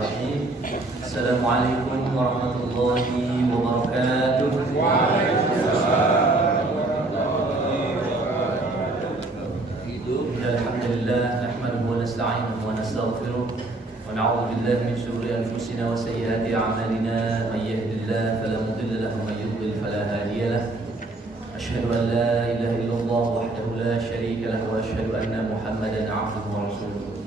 Bismillahirrahmanirrahim. Assalamualaikum warahmatullahi wabarakatuh. Alhamdulillah, nahmaduhu wa nasta'inuhu wa nastaghfiruh wa na'udzu billahi min shururi anfusina wa sayyiati a'malina. May yahdihillahu fala mudilla lahu wa may yudlil fala hadiya lahu. Asyhadu an la ilaha illallah wahdahu la syarika lahu wa asyhadu anna Muhammadan 'abduhu wa rasuluh.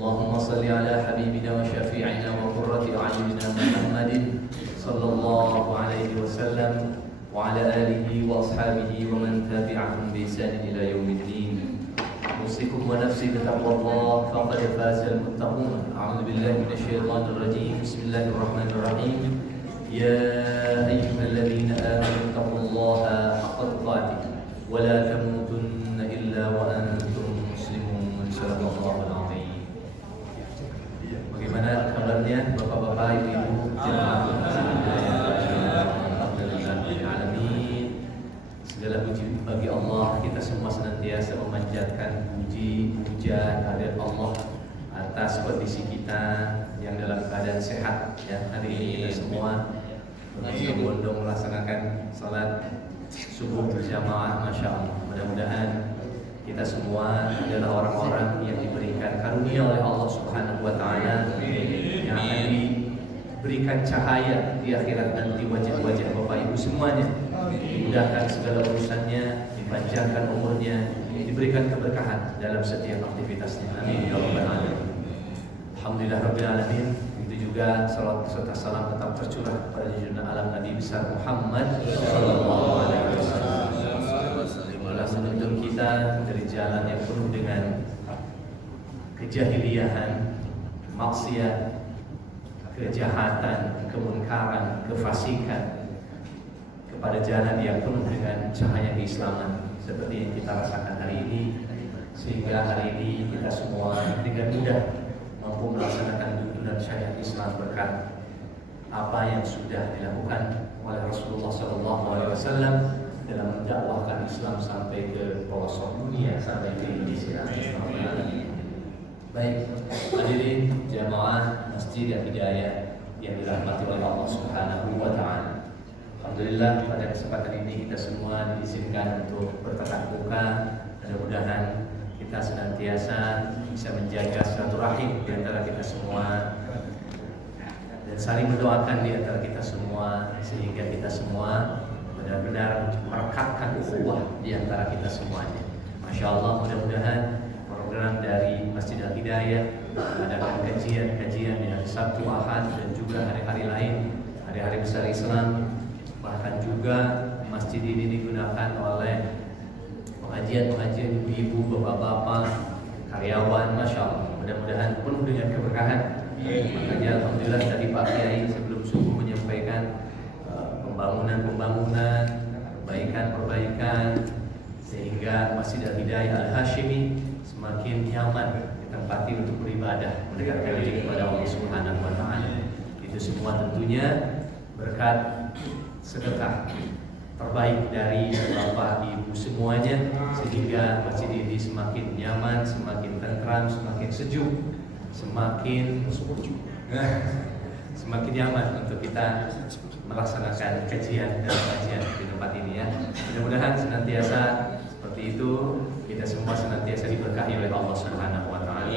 Allahumma salli ala habibina wa syafi'ina wa qurrati a'yunina Muhammadin sallallahu alaihi wasallam wa ala alihi wa ashabihi wa man tabi'ahum bi ihsan ila yaumiddin. Usikum wa nafsi bi taqwallah faqad fazal muttaqun. A'udzu billahi minasyaitonir rajim. Bismillahirrahmanirrahim. Ya ayyuhalladzina amanu taqullaha haqqa tuqatih wa la tamutunna illa wa antum muslimun. Shallallahul alaihi. Bagaimana kabarnya Bapak-bapak, Ibu-ibu, jemaah alamin. Segala puji bagi Allah, kita semua senantiasa memanjatkan puji-pujian kehadirat Allah atas kondisi kita yang dalam keadaan sehat. Ya, hari ini kita semua berbondong-bondong melaksanakan salat subuh berjamaah, masya Allah. Mudah-mudahan kita semua adalah orang-orang yang diberikan karunia oleh Allah Subhanahu wa Ta'ala, yang akan diberikan cahaya di akhirat nanti wajah-wajah Bapak Ibu semuanya, dimudahkan segala urusannya, dipanjangkan umurnya, diberikan keberkahan dalam setiap aktivitasnya. Amin ya rabbal alamin. Alhamdulillah rabbil alamin. Itu juga salat serta salam tetap tercurah pada junjungan alam Nabi besar Muhammad sallallahu alaihi wasallam. Menuntun kita dari jalan yang penuh dengan kejahiliahan, maksiat, kejahatan, kemunkaran, kefasikan, kepada jalan yang penuh dengan cahaya keislaman seperti yang kita rasakan hari ini, sehingga hari ini kita semua dengan mudah mampu melaksanakan tuntunan syariat Islam berkat apa yang sudah dilakukan oleh Rasulullah SAW dalam mendakwahkan Islam sampai ke pelosok dunia, sampai ke Indonesia. Baik, hadirin jamaah Masjid Al-Hidayah yang dirahmati oleh Allah Subhanahu wa Ta'ala. Alhamdulillah, pada kesempatan ini kita semua diizinkan untuk bertatap muka. Mudah-mudahan kita senantiasa bisa menjaga silaturahim di antara kita semua dan saling mendoakan di antara kita semua, sehingga kita semua benar-benar merekatkan ukhuwah di antara kita semuanya. Masya Allah, mudah-mudahan program dari Masjid Al-Hidayah mengadakan kajian-kajian di hari Sabtu, Ahad, dan juga hari-hari lain, hari-hari besar Islam. Bahkan juga masjid ini digunakan oleh pengajian-pengajian ibu-ibu, bapak-bapak, karyawan. Masya Allah, mudah-mudahan penuh dengan keberkahan. Makanya alhamdulillah tadi Pak Kiai sebelum subuh menyampaikan pembangunan, perbaikan, sehingga Masjid Al-Hidayah Al-Hashimi semakin nyaman ditempati untuk beribadah, mendekatkan diri kepada Allah Subhanahu wa Ta'ala. Itu semua tentunya berkat sedekah terbaik dari Bapak Ibu semuanya, sehingga masjid ini semakin nyaman, semakin tentram, semakin sejuk, semakin nyaman untuk kita melaksanakan kajian dan kajian di tempat ini, ya. Mudah-mudahan senantiasa seperti itu, kita semua senantiasa diberkahi oleh Allah Subhanahu wa Ta'ala.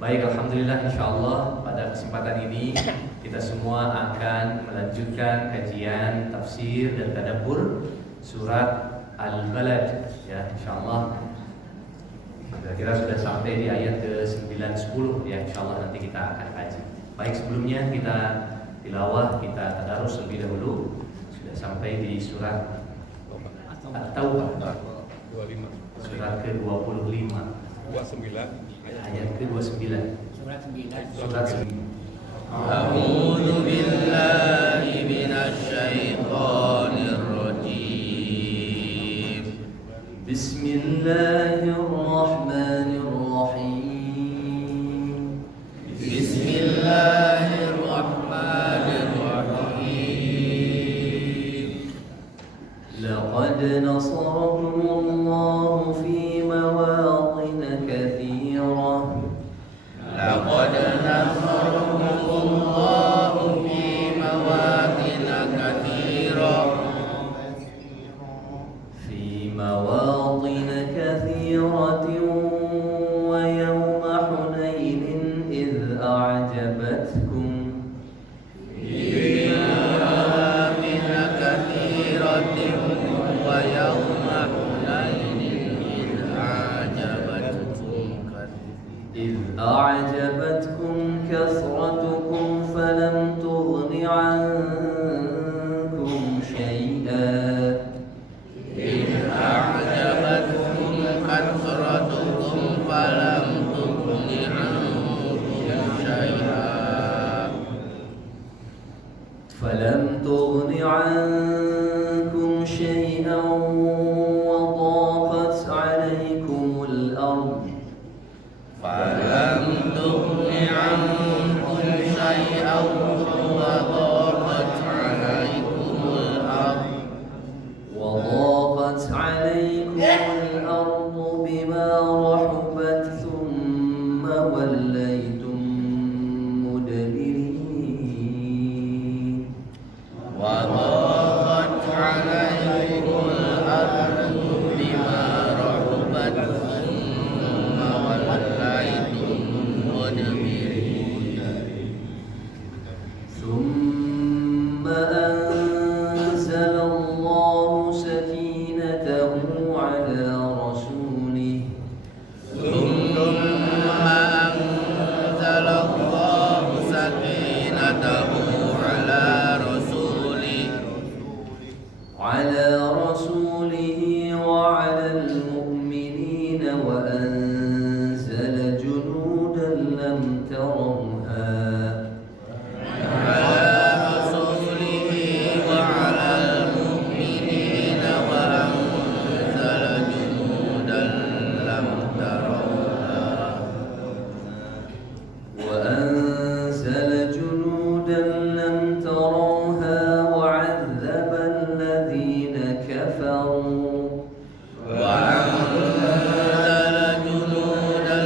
Baik, alhamdulillah, insyaallah pada kesempatan ini kita semua akan melanjutkan kajian tafsir dan tadabbur surat Al-Balad, ya, insyaallah. Kira-kira sudah sampai di ayat ke-9, 10, ya, insyaallah nanti kita akan kaji. Baik, sebelumnya kita tilawah, kita tadarus lebih dahulu. Sudah sampai di surat At-Taubah, surat ke-25, ayat ke-29. Surat 9. A'udzu billahi minasy syaithanir rajim. Bismillahirrahmanirrahim. Bismillahirrahmanirrahim. Laqad nasarakumullahu fi mawatin katsirah. Laqad أعجبتكم كثرتكم فلم تغن عنكم شيئا إذ أعجبتكم كثرتكم فلم تغن عنكم شيئا وضاقت عليكم الأرض بما رحبت ثم وليتم مدبرين وضاقت عليكم الأرض بما رحبت ثم وليتم مدبرين ثم أنزل الله سكينته على رسوله ثم أنزل الله سكينته على رسوله وعلى المؤمنين وأنزل جنودا لم تروها وعذب الذين كفروا وأنزل جنودا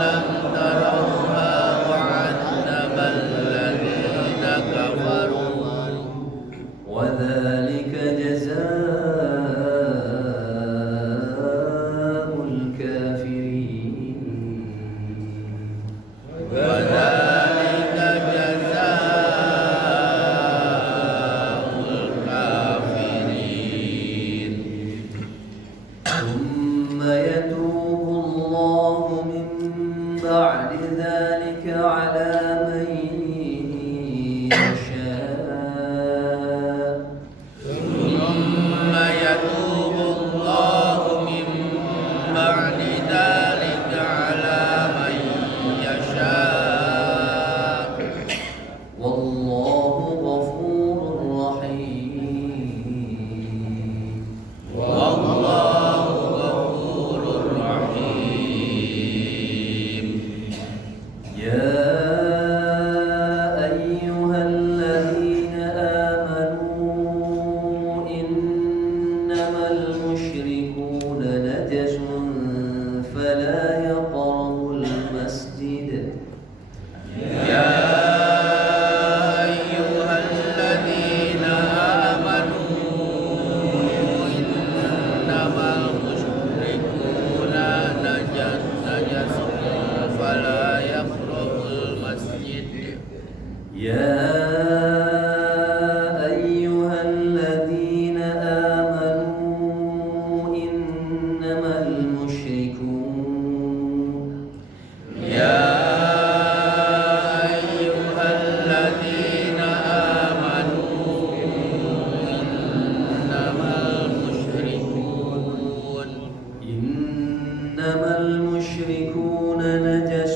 لم تروها وعذب الذين كفروا وذلك جزاء الكافرين ثم يتوب الله من بعد ذلك على من يشاء ثم يتوب الله من بعد ذلك على من يشاء والله غفور رحيم والله غفور رحيم يا أيها الذين آمنوا إنما المشركون نجس فلا يقربوا المسجد يا أيها الذين آمنوا إنما المشركون نجس فلا يقربوا المسجد يا أيها الذين آمنوا إنما المشركون يا أيها الذين آمنوا إنما المشركون نجس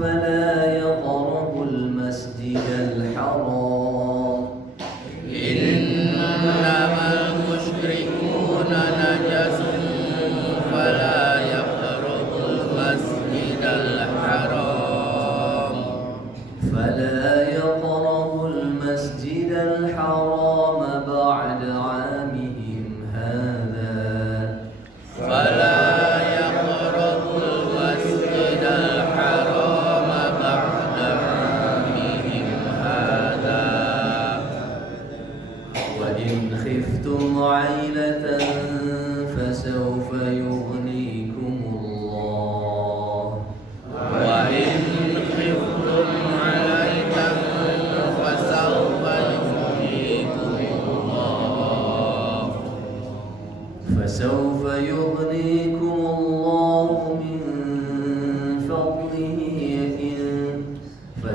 فلا يقربوا المسجد الحرام إنما المشركون نجس فلا يقربوا المسجد الحرام بعد عامهم هذا فلا يقربوا المسجد الحرام بعد عامهم هذا وإن خفتم عيلة فسوف يغنيكم الله وإن خفتم عليكم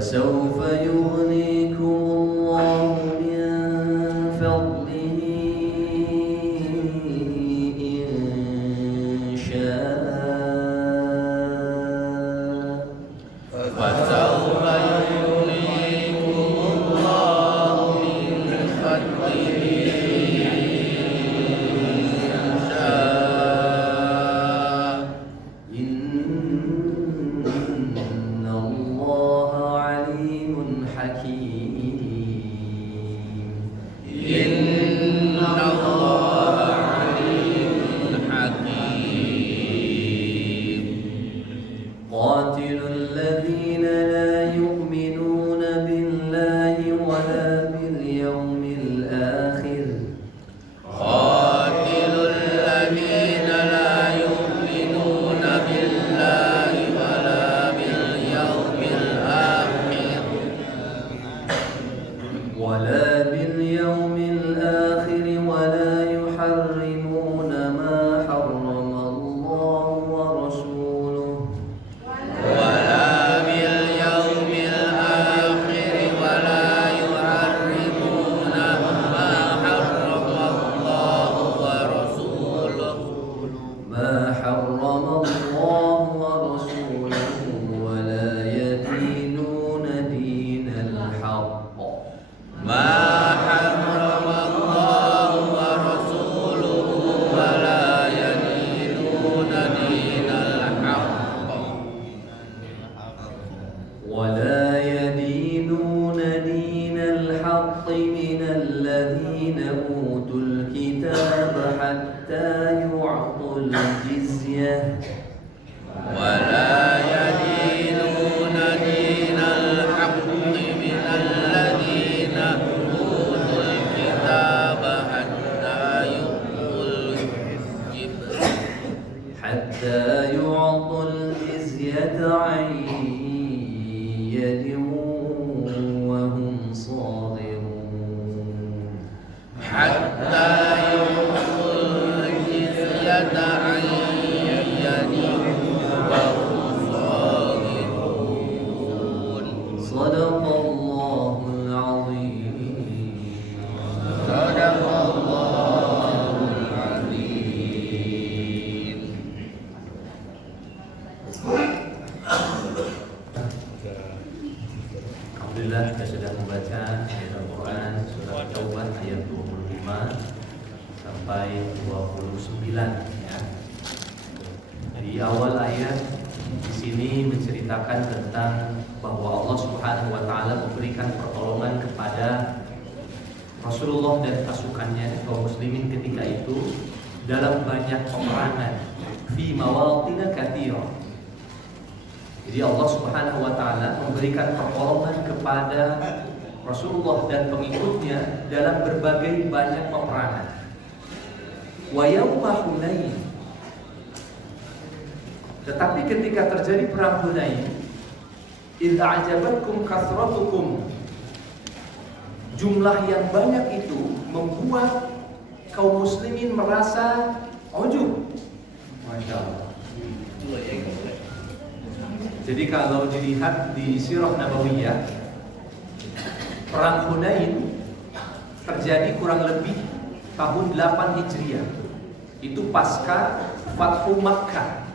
فسوف يغنيكم الله من فضله إن شاء فسوف يغنيكم الله من فضله إن شاء إن الله عليم حكيم إن الله عليم حكيم قاتلوا الذين لا يؤمنون بالله ولا باليوم الآخر قاتلوا الذين لا يؤمنون بالله ولا باليوم الآخر ولا يحرمون ما حرم الله ورسوله ولا باليوم الآخر ولا يحرمون ما حرم الله ورسوله ما حرم الله ورسوله ولا يدينون دين الحق ما حرم الله ورسوله ولا يدينون دين الحق ولا يدينون دين الحق من الذين أوتوا الكتاب حتى يعطوا الجزية ولا يدينون دين الحق من الذين أوتوا الكتاب حتى يعطوا الجزية عن يد وهم صاغرون حتى يعطوا الجزية عن يد وهم صاغرون صدق الله العظيم صدق الله العظيم. Alhamdulillah kita sudah membaca ayat Al-Quran Surah Taubah ayat 25 sampai 29 ya. Di awal ayat di sini menceritakan tentang bahwa Allah Subhanahu wa taala memberikan pertolongan kepada Rasulullah dan pasukannya kaum muslimin ketika itu dalam banyak peperangan fi mawatina katsira. Jadi Allah Subhanahu wa taala memberikan pertolongan kepada Rasulullah dan pengikutnya dalam berbagai banyak peperangan. Wa yauma Hunain. Tetapi ketika terjadi perang Hunain, idz a'jabatkum kathratukum, jumlah yang banyak itu membuat kaum muslimin merasa ujub. Masya Allah. Jadi kalau dilihat di Sirah Nabawiyah, perang Hunain terjadi kurang lebih tahun 8 Hijriah. Itu pasca Fathu Makkah.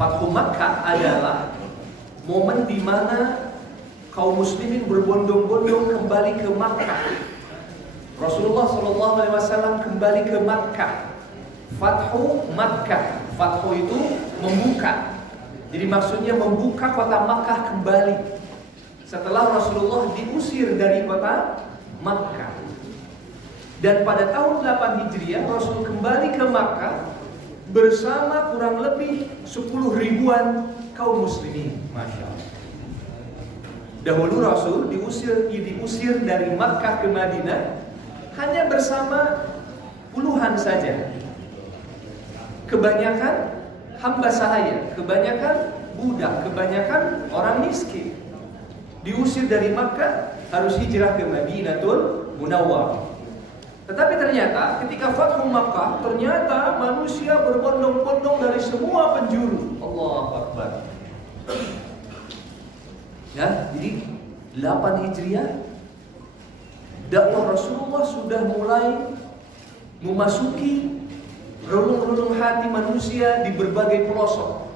Fathu Makkah adalah momen di mana kaum muslimin berbondong-bondong kembali ke Makkah. Rasulullah SAW kembali ke Makkah. Fathu Makkah. Fathu itu membuka. Jadi maksudnya membuka kota Makkah kembali setelah Rasulullah diusir dari kota Makkah. Dan pada tahun 8 Hijriah Rasul kembali ke Makkah bersama kurang lebih 10 ribuan kaum muslimin. Masya Allah. Dahulu Rasul diusir dari Makkah ke Madinah hanya bersama puluhan saja. Kebanyakan hamba sahaya, kebanyakan budak, kebanyakan orang miskin. Diusir dari Makkah, harus hijrah ke Madinatul Munawwarah. Tetapi ternyata ketika Fathu Makkah, ternyata manusia berbondong-bondong dari semua penjuru. Allahu Akbar. Ya, jadi 8 Hijriah dakwah Rasulullah sudah mulai memasuki relung-relung hati manusia di berbagai pelosok.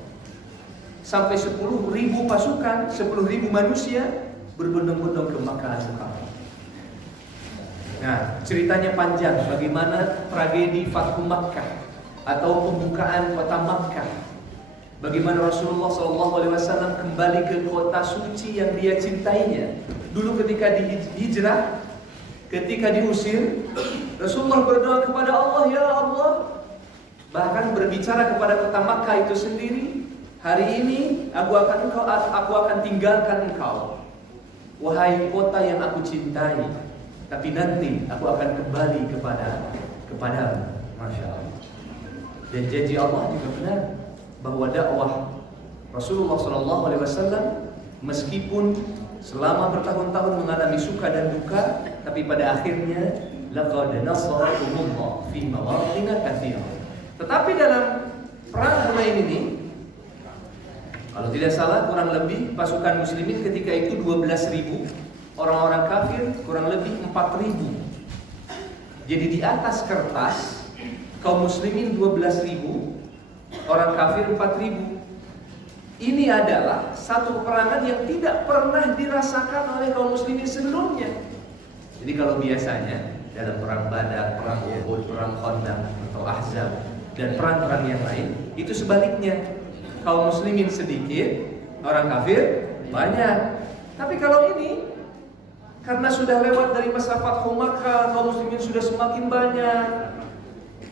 Sampai 10.000 pasukan, 10.000 manusia berbondong-bondong ke Makkah Al-Mukarramah. Nah, ceritanya panjang bagaimana tragedi Fathu Makkah atau pembukaan kota Makkah. Bagaimana Rasulullah SAW kembali ke kota suci yang dia cintainya. Dulu ketika hijrah, ketika diusir, Rasulullah berdoa kepada Allah, ya Allah, bahkan berbicara kepada kota Makkah itu sendiri, hari ini aku akan tinggalkan engkau, wahai kota yang aku cintai, tapi nanti aku akan kembali kepadamu. Masya Allah. Dan janji Allah juga benar bahwa dakwah Rasulullah SAW meskipun selama bertahun-tahun mengalami suka dan duka, tapi pada akhirnya laqad nasarakumullah fi mawatin katsirah. Tetapi dalam perang Hunain ini, kalau tidak salah kurang lebih pasukan muslimin ketika itu 12.000, orang-orang kafir kurang lebih 4.000. Jadi di atas kertas kaum muslimin 12.000, orang kafir 4.000. Ini adalah satu peperangan yang tidak pernah dirasakan oleh kaum muslimin sebelumnya. Jadi kalau biasanya dalam perang Badar, perang Uhud, perang Khandaq atau Ahzab dan perang-perang yang lain, itu sebaliknya. Kaum muslimin sedikit, orang kafir banyak. Tapi kalau ini, karena sudah lewat dari masa Fathu Makkah, kaum muslimin sudah semakin banyak.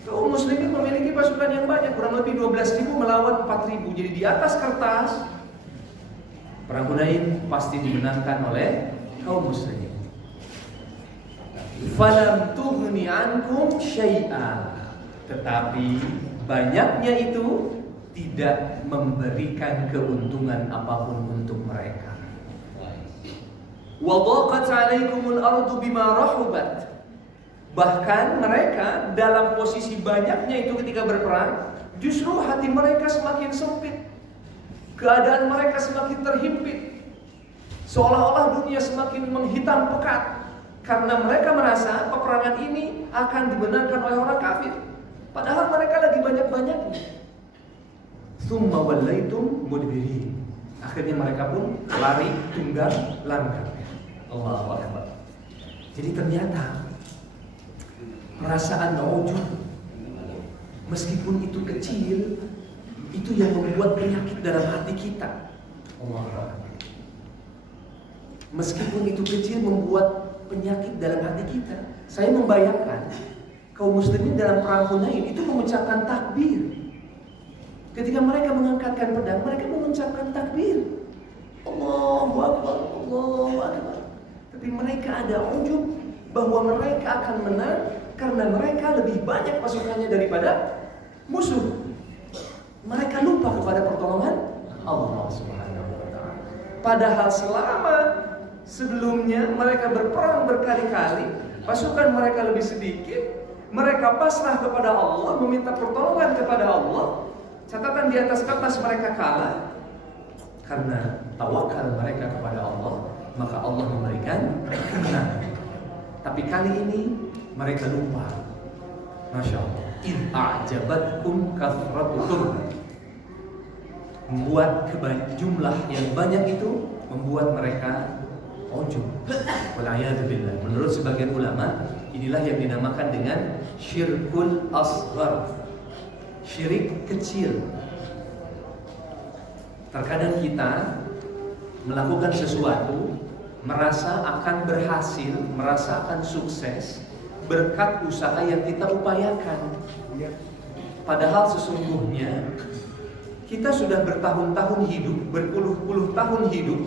Kaum muslimin memiliki pasukan yang banyak, kurang lebih 12.000 melawan 4.000. Jadi di atas kertas, perang Hunain pasti dimenangkan oleh kaum muslimin. Falam tughni ankum syai'a. Tetapi banyaknya itu tidak memberikan keuntungan apapun untuk mereka. Wa dhaqat 'alaikumul ardu bima rahubat. Bahkan mereka dalam posisi banyaknya itu ketika berperang, justru hati mereka semakin sempit. Keadaan mereka semakin terhimpit. Seolah-olah dunia semakin menghitam pekat. Karena mereka merasa peperangan ini akan dimenangkan oleh orang kafir. Padahal mereka lagi banyak-banyaknya. Tsumma wallaitum mudbirin. Akhirnya mereka pun lari tunggang langgang. Allahu Akbar. Jadi ternyata perasaan ujub, meskipun itu kecil, itu yang membuat penyakit dalam hati kita. Allahu Akbar. Meskipun itu kecil membuat penyakit dalam hati kita. Saya membayangkan kaum muslimin dalam perang Hunain itu mengucapkan takbir. Ketika mereka mengangkatkan pedang, mereka mengucapkan takbir. Allahu Akbar, Allahu Akbar. Tapi mereka ada ujub bahwa mereka akan menang karena mereka lebih banyak pasukannya daripada musuh. Mereka lupa kepada pertolongan Allah Subhanahu wa taala. Padahal selama sebelumnya mereka berperang berkali-kali, pasukan mereka lebih sedikit, mereka pasrah kepada Allah, meminta pertolongan kepada Allah. Catatan di atas kertas mereka kalah karena tawakal mereka kepada Allah, maka Allah memberikan kemenangan. Tapi kali ini mereka lupa. Masya Allah. In a'jabatkum kathratukum. Membuat jumlah yang banyak itu membuat mereka ujub. Wal'iyadzubillah. Menurut sebagian ulama, inilah yang dinamakan dengan syirkul asghar. Syirik kecil. Terkadang kita melakukan sesuatu, merasa akan berhasil, merasa akan sukses berkat usaha yang kita upayakan. Padahal sesungguhnya kita sudah bertahun-tahun hidup, berpuluh-puluh tahun hidup.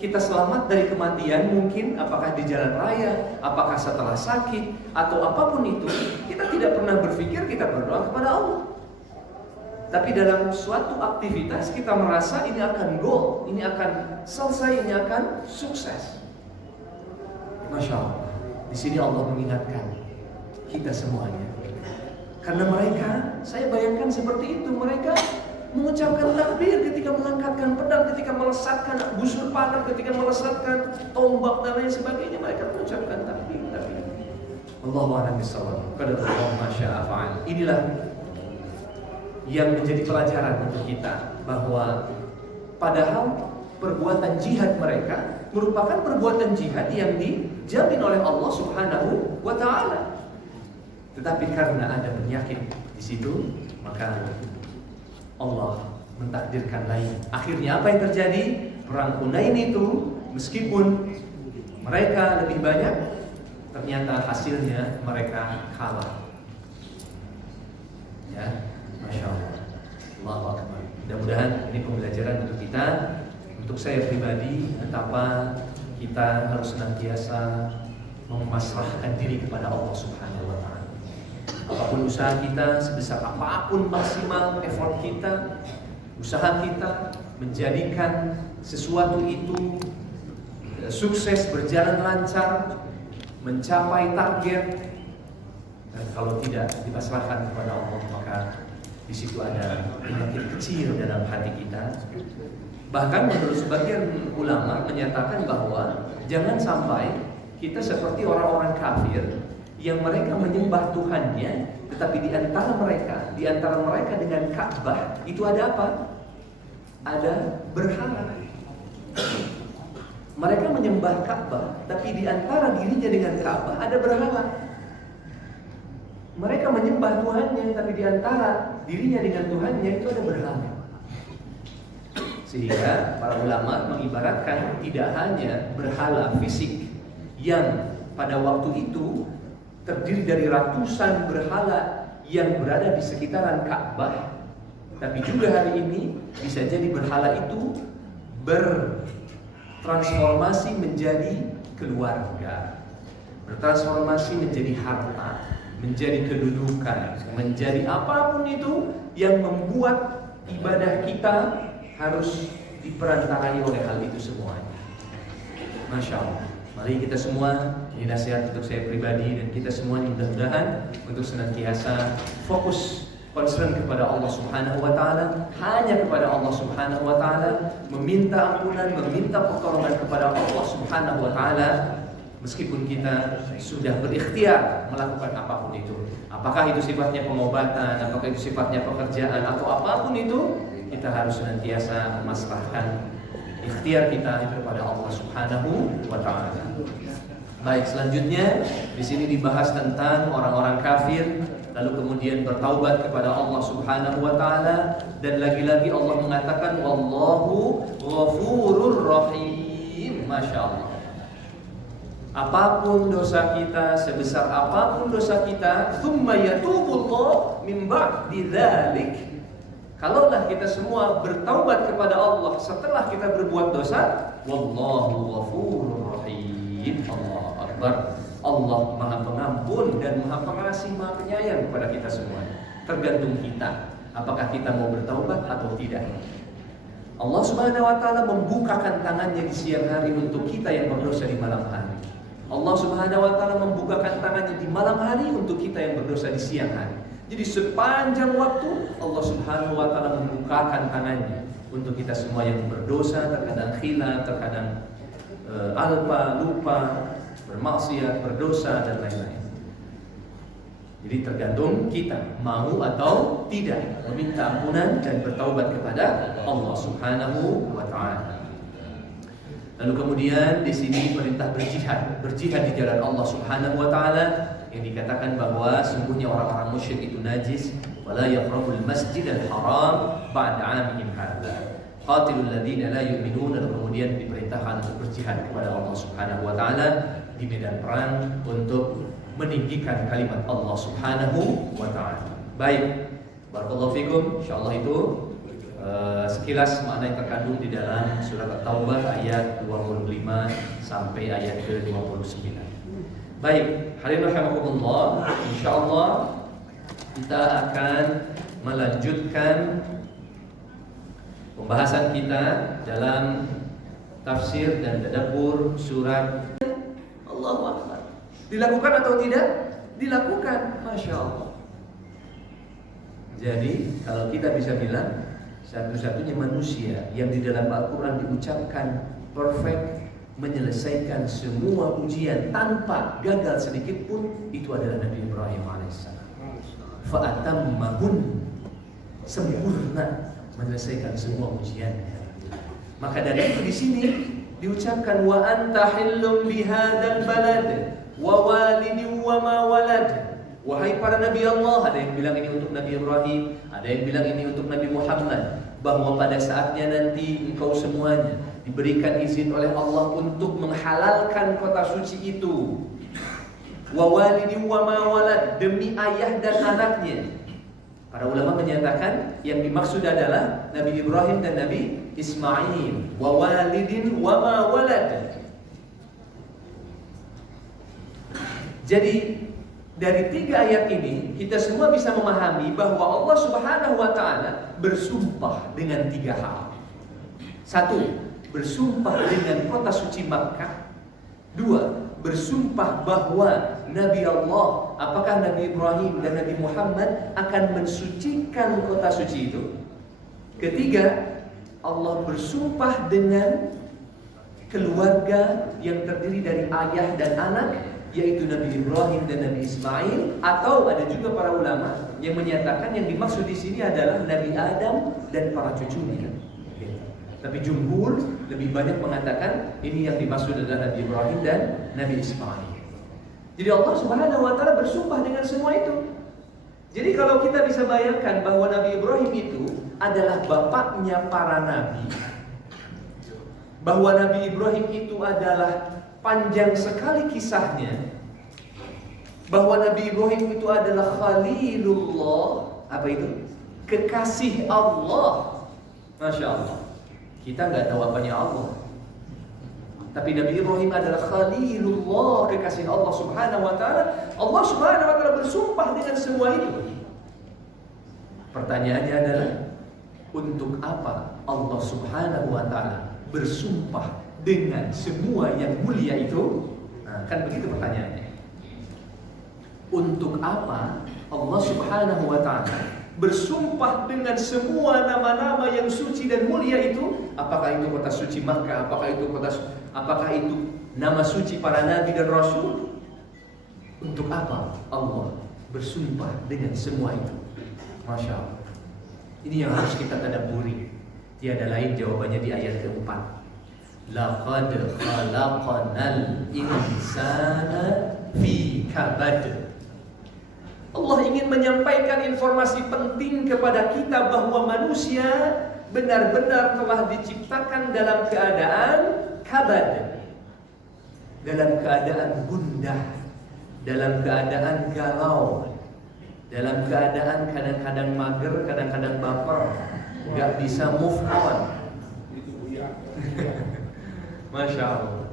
Kita selamat dari kematian mungkin, apakah di jalan raya, apakah setelah sakit, atau apapun itu. Kita tidak pernah berpikir kita berdoa kepada Allah. Tapi dalam suatu aktivitas kita merasa ini akan goal, ini akan selesai, ini akan sukses. Masya Allah. Di sini Allah mengingatkan kita semuanya. Karena mereka, saya bayangkan seperti itu, mereka mengucapkan takbir ketika mengangkatkan pedang, ketika melesatkan busur panah, ketika melesatkan tombak dan lain sebagainya, mereka mengucapkan takbir. Allahu a'lam bishawab. Qadarullah ma syaa fa'al. Inilah yang menjadi pelajaran untuk kita, bahwa padahal perbuatan jihad mereka merupakan perbuatan jihad yang dijamin oleh Allah Subhanahu wa taala. Tetapi karena ada penyakit di situ, maka Allah mentakdirkan lain. Akhirnya apa yang terjadi? Perang Hunain itu, meskipun mereka lebih banyak, ternyata hasilnya mereka kalah. Ya, Masya Allah. Allahu Akbar. Mudah-mudahan ini pembelajaran untuk kita, untuk saya pribadi, betapa kita harus senantiasa memasrahkan diri kepada Allah Subhanahu wa taala. Apapun usaha kita, sebesar apapun maksimal effort kita, usaha kita menjadikan sesuatu itu sukses, berjalan lancar, mencapai target, dan kalau tidak dipasrahkan kepada Allah, maka di situ ada penyakit kecil dalam hati kita. Bahkan menurut sebagian ulama menyatakan bahwa jangan sampai kita seperti orang-orang kafir yang mereka menyembah Tuhannya, tetapi di antara mereka dengan Ka'bah itu ada apa? Ada berhala. Mereka menyembah Ka'bah, tapi di antara dirinya dengan Ka'bah ada berhala. Mereka menyembah Tuhannya, tapi di antara dirinya dengan Tuhannya itu ada berhala. Sehingga para ulama mengibaratkan tidak hanya berhala fisik yang pada waktu itu terdiri dari ratusan berhala yang berada di sekitaran Ka'bah, tapi juga hari ini bisa jadi berhala itu bertransformasi menjadi keluarga, bertransformasi menjadi harta, menjadi kedudukan, menjadi apapun itu yang membuat ibadah kita harus diperantarai oleh hal itu semuanya. Masya Allah. Mari kita semua, ini nasihat untuk saya pribadi dan kita semuanya, mudah-mudahan untuk senantiasa fokus, concern kepada Allah Subhanahu wa taala, hanya kepada Allah Subhanahu wa taala, meminta ampunan, meminta pertolongan kepada Allah Subhanahu wa taala, meskipun kita sudah berikhtiar melakukan apapun itu. Apakah itu sifatnya pengobatan, apakah itu sifatnya pekerjaan, atau apapun itu, kita harus senantiasa memasrahkan ikhtiar kita kepada Allah Subhanahu wa taala. Baik, selanjutnya di sini dibahas tentang orang-orang kafir, lalu kemudian bertaubat kepada Allah Subhanahu wa taala, dan lagi-lagi Allah mengatakan wallahu ghafurur rahim. Masya Allah. Apapun dosa kita, sebesar apapun dosa kita, tsumma yatubullah min ba'di dzalik. Kalaulah kita semua bertaubat kepada Allah setelah kita berbuat dosa, wallahu ghafurur rahim. Allahu Akbar. Allah Maha Pengampun dan Maha Pengasih, Maha Penyayang kepada kita semua. Tergantung kita, apakah kita mau bertaubat atau tidak. Allah Subhanahu wa taala membukakan tangannya di siang hari untuk kita yang berdosa di malam hari. Allah Subhanahu wa taala membukakan tangannya di malam hari untuk kita yang berdosa di siang hari. Jadi sepanjang waktu Allah Subhanahu wa taala membukakan tangannya untuk kita semua yang berdosa, terkadang khilaf, terkadang lupa, bermaksiat, berdosa dan lain-lain. Jadi tergantung kita mau atau tidak meminta ampunan dan bertaubat kepada Allah Subhanahu wa taala. Lalu kemudian di sini perintah berjihad di jalan Allah Subhanahu wa taala, yang dikatakan bahwa sungguhnya orang-orang musyrik itu najis, wala yaqrabul masjidal haram ba'da 'amihim hadza. Qatilul ladzina la yu'minun, dan kemudian diperintahkan untuk berjihad kepada Allah Subhanahu wa taala di medan perang untuk meninggikan kalimat Allah Subhanahu wa taala. Baik, barakallahu fikum. Insyaallah itu sekilas makna yang terkandung di dalam surat At-Taubah ayat 25 sampai ayat ke-29. Baik, hadirin rahimakumullah, insyaallah kita akan melanjutkan pembahasan kita dalam tafsir dan tadabbur surat. Allahu Akbar. Dilakukan atau tidak? Dilakukan, Masya Allah. Jadi kalau kita bisa bilang Satu-satunya manusia yang di dalam Al-Quran diucapkan perfect, menyelesaikan semua ujian tanpa gagal sedikit pun, itu adalah Nabi Ibrahim alaihissalam. Fa'atammahun, sempurna menyelesaikan semua ujian. Maka dari itu di sini diucapkan wa anta hillum bihadzal balad wa walidin wa ma walad. Wahai para nabi Allah, ada yang bilang ini untuk Nabi Ibrahim, ada yang bilang ini untuk Nabi Muhammad, bahwa pada saatnya nanti engkau semuanya diberikan izin oleh Allah untuk menghalalkan kota suci itu. Wa walidin wa ma walad, demi ayah dan anaknya. Para ulama menyatakan yang dimaksud adalah Nabi Ibrahim dan Nabi Ismail. Wa walidin wa ma walad. Jadi dari 3 ayat ini kita semua bisa memahami bahwa Allah Subhanahu wa taala bersumpah dengan 3 hal. 1, bersumpah dengan kota suci Makkah. 2, bersumpah bahwa Nabi Allah, apakah Nabi Ibrahim dan Nabi Muhammad akan mensucikan kota suci itu. Ketiga, Allah bersumpah dengan keluarga yang terdiri dari ayah dan anak, yaitu Nabi Ibrahim dan Nabi Ismail. Atau ada juga para ulama yang menyatakan yang dimaksud di sini adalah Nabi Adam dan para cucunya. Tapi jumhur lebih banyak mengatakan ini yang dimaksud adalah Nabi Ibrahim dan Nabi Ismail. Jadi Allah Subhanahu wa taala bersumpah dengan semua itu. Jadi kalau kita bisa bayangkan bahwa Nabi Ibrahim itu adalah bapaknya para nabi, bahwa Nabi Ibrahim itu adalah panjang sekali kisahnya, bahwa Nabi Ibrahim itu adalah Khalilullah, apa itu? Kekasih Allah. Masya Allah. Kita nggak tahu apanya Allah, tapi Nabi Ibrahim adalah Khalilullah, kekasih Allah Subhanahu wa taala. Allah Subhanahu wa taala bersumpah dengan semua itu. Pertanyaannya adalah, untuk apa Allah Subhanahu wa taala bersumpah dengan semua yang mulia itu? Nah, kan begitu pertanyaannya. Untuk apa Allah Subhanahu wa taala bersumpah dengan semua nama-nama yang suci dan mulia itu? Apakah itu kota suci Makkah? Apakah itu nama suci para nabi dan rasul? Untuk apa Allah bersumpah dengan semua itu? Masya Allah. Ini yang harus kita tadabburi. Tiada lain jawabannya di ayat keempat. Laqad khalaqnal insana fi kabad. Allah ingin menyampaikan informasi penting kepada kita bahwa manusia benar-benar telah diciptakan dalam keadaan kabad, dalam keadaan gundah, dalam keadaan galau, dalam keadaan kadang-kadang mager, kadang-kadang baper, nggak bisa move on. Masya Allah.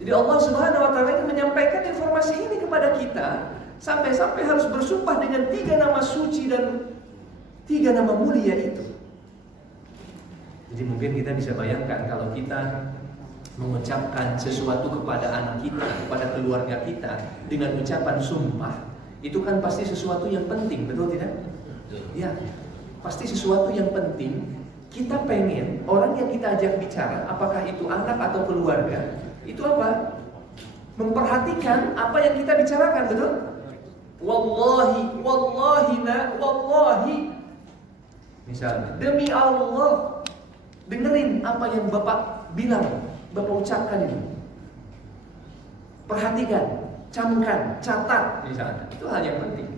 Jadi Allah Subhanahu wa taala ingin menyampaikan informasi ini kepada kita, sampai-sampai harus bersumpah dengan 3 nama suci dan 3 nama mulia itu. Jadi mungkin kita bisa bayangkan kalau kita mengucapkan sesuatu kepada anak kita, kepada keluarga kita dengan ucapan sumpah, itu kan pasti sesuatu yang penting, betul tidak? Ya, pasti sesuatu yang penting. Kita pengen orang yang kita ajak bicara, apakah itu anak atau keluarga, itu apa? Memperhatikan apa yang kita bicarakan, betul? Wallahi, wallahi. Misalnya, demi Allah, dengerin apa yang Bapak bilang, Bapak ucapkan ini. Perhatikan, camkan, catat, misalnya. Itu hal yang penting.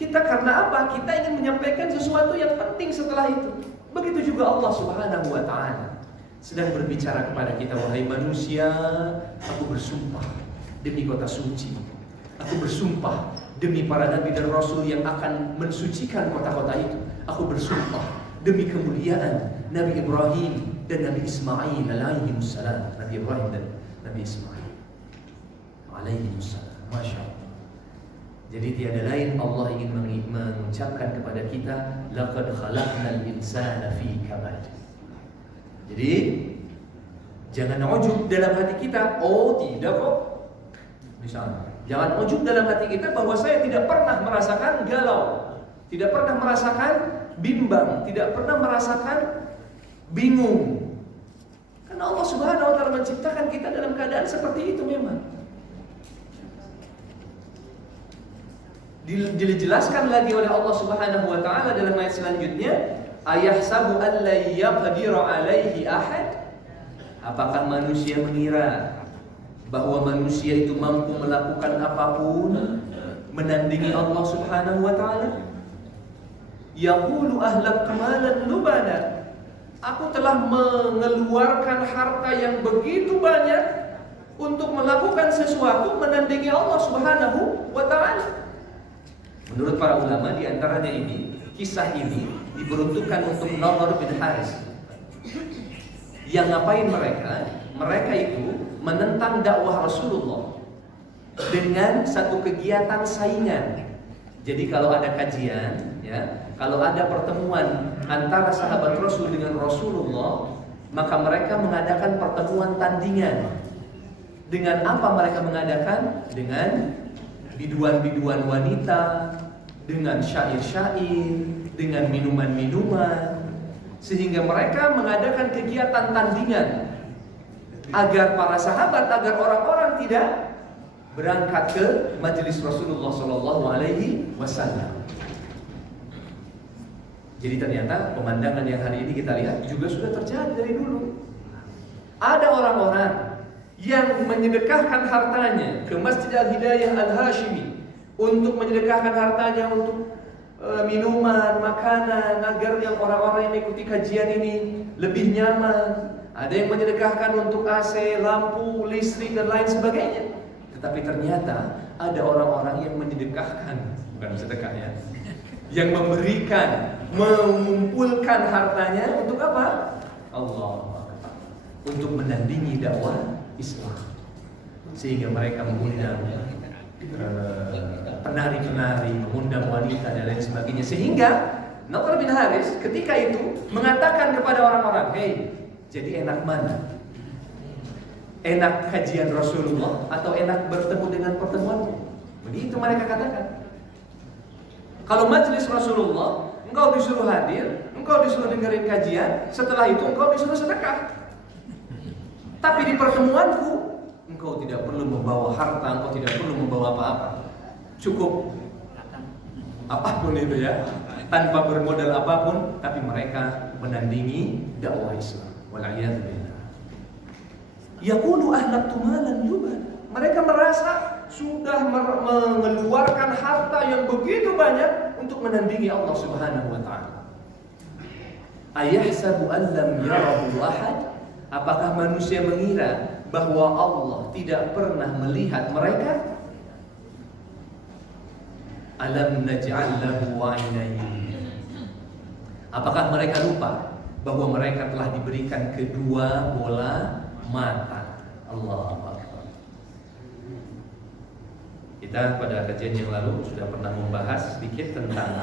Kita karena apa? Kita ingin menyampaikan sesuatu yang penting setelah itu. Begitu juga Allah Subhanahu wa taala sedang berbicara kepada kita, wahai manusia, aku bersumpah demi kota suci. Aku bersumpah demi para nabi dan rasul yang akan mensucikan kota-kota itu. Aku bersumpah demi kemuliaan Nabi Ibrahim dan Nabi Ismail alaihimussalam. Nabi Ibrahim dan Nabi Ismail alaihimussalam. Masya Allah. Jadi tiada lain Allah ingin mengucapkan kepada kita, laqad khalaqnal insana fi kabad. Jadi jangan ujub dalam hati kita, oh tidak kok. Misalnya, jangan ujub dalam hati kita bahwa saya tidak pernah merasakan galau, tidak pernah merasakan bimbang, tidak pernah merasakan bingung. Karena Allah Subhanahu wa taala menciptakan kita dalam keadaan seperti itu memang. Dijelaskan lagi oleh Allah Subhanahu wa taala dalam ayat selanjutnya, ayahsabu an la yaqdiru alaihi ahad? Apakah manusia mengira bahwa manusia itu mampu melakukan apapun menandingi Allah Subhanahu wa taala? Yaqulu ahlaktu malan lubana. Aku telah mengeluarkan harta yang begitu banyak untuk melakukan sesuatu menandingi Allah Subhanahu wa taala. Menurut para ulama, di antaranya ini, kisah ini diperuntukkan untuk Nadhr bin Haris. Yang ngapain mereka? Mereka itu menentang dakwah Rasulullah dengan satu kegiatan saingan. Jadi kalau ada kajian, ya, kalau ada pertemuan antara sahabat Rasul dengan Rasulullah, maka mereka mengadakan pertemuan tandingan. Dengan apa mereka mengadakan? Dengan biduan-biduan wanita, dengan syair-syair, dengan minuman-minuman, sehingga mereka mengadakan kegiatan tandingan agar para sahabat, agar orang-orang tidak berangkat ke majelis Rasulullah Shallallahu Alaihi Wasallam. Jadi ternyata pemandangan yang hari ini kita lihat juga sudah terjadi dari dulu. Ada orang-orang yang menyedekahkan hartanya ke Masjid Al-Hidayah Al-Hashimi untuk menyedekahkan hartanya untuk minuman, makanan, agar yang orang-orang yang mengikuti kajian ini lebih nyaman. Ada yang menyedekahkan untuk AC, lampu, listrik dan lain sebagainya. Tetapi ternyata ada orang-orang yang menyedekahkan, bukan sedekah ya, yang memberikan, mengumpulkan hartanya untuk apa? Allah, untuk menandingi dakwah Islam. Sehingga mereka mengundang penari-penari, mengundang wanita dan lain sebagainya. Sehingga Nadhr bin Haris ketika itu mengatakan kepada orang-orang, "Hei, jadi enak mana? Enak kajian Rasulullah atau enak bertemu dengan pertemuanmu?" Begitu mereka katakan. Kalau majelis Rasulullah, engkau disuruh hadir, engkau disuruh dengerin kajian, setelah itu engkau disuruh sedekah. Tapi di pertemuanku, engkau tidak perlu membawa harta, engkau tidak perlu membawa apa-apa. Cukup apapun itu ya, tanpa bermodal apapun, tapi mereka menandingi dakwah Islam. Wal'iyadzubillah. Yaqulu ahlaktu malan lubana. Mereka merasa sudah mengeluarkan harta yang begitu banyak untuk menandingi Allah Subhanahu wa taala. Ayahsabu an lam yarahu ahad? Apakah manusia mengira bahwa Allah tidak pernah melihat mereka? Alam naj'al lahu 'ainayn. Apakah mereka lupa bahwa mereka telah diberikan kedua bola mata? Allahu Akbar. Kita pada kajian yang lalu sudah pernah membahas sedikit tentang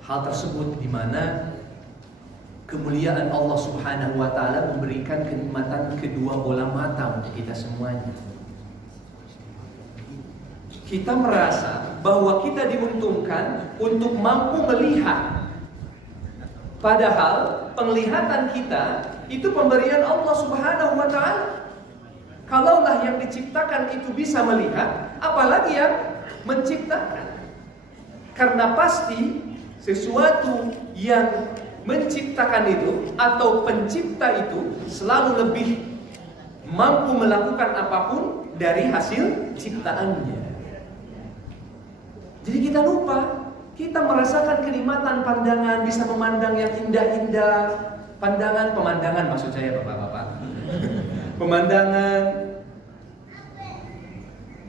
hal tersebut, di mana kemuliaan Allah Subhanahu wa taala memberikan kenikmatan kedua bola mata untuk kita semuanya. Kita merasa bahwa kita diuntungkan untuk mampu melihat. Padahal penglihatan kita itu pemberian Allah Subhanahu wa taala. Kalaulah yang diciptakan itu bisa melihat, apalagi yang menciptakan. Karena pasti sesuatu yang menciptakan itu atau pencipta itu selalu lebih mampu melakukan apapun dari hasil ciptaannya. Jadi kita lupa, kita merasakan kenikmatan pandangan, bisa memandang yang indah-indah, pemandangan maksud saya bapak-bapak. Pemandangan,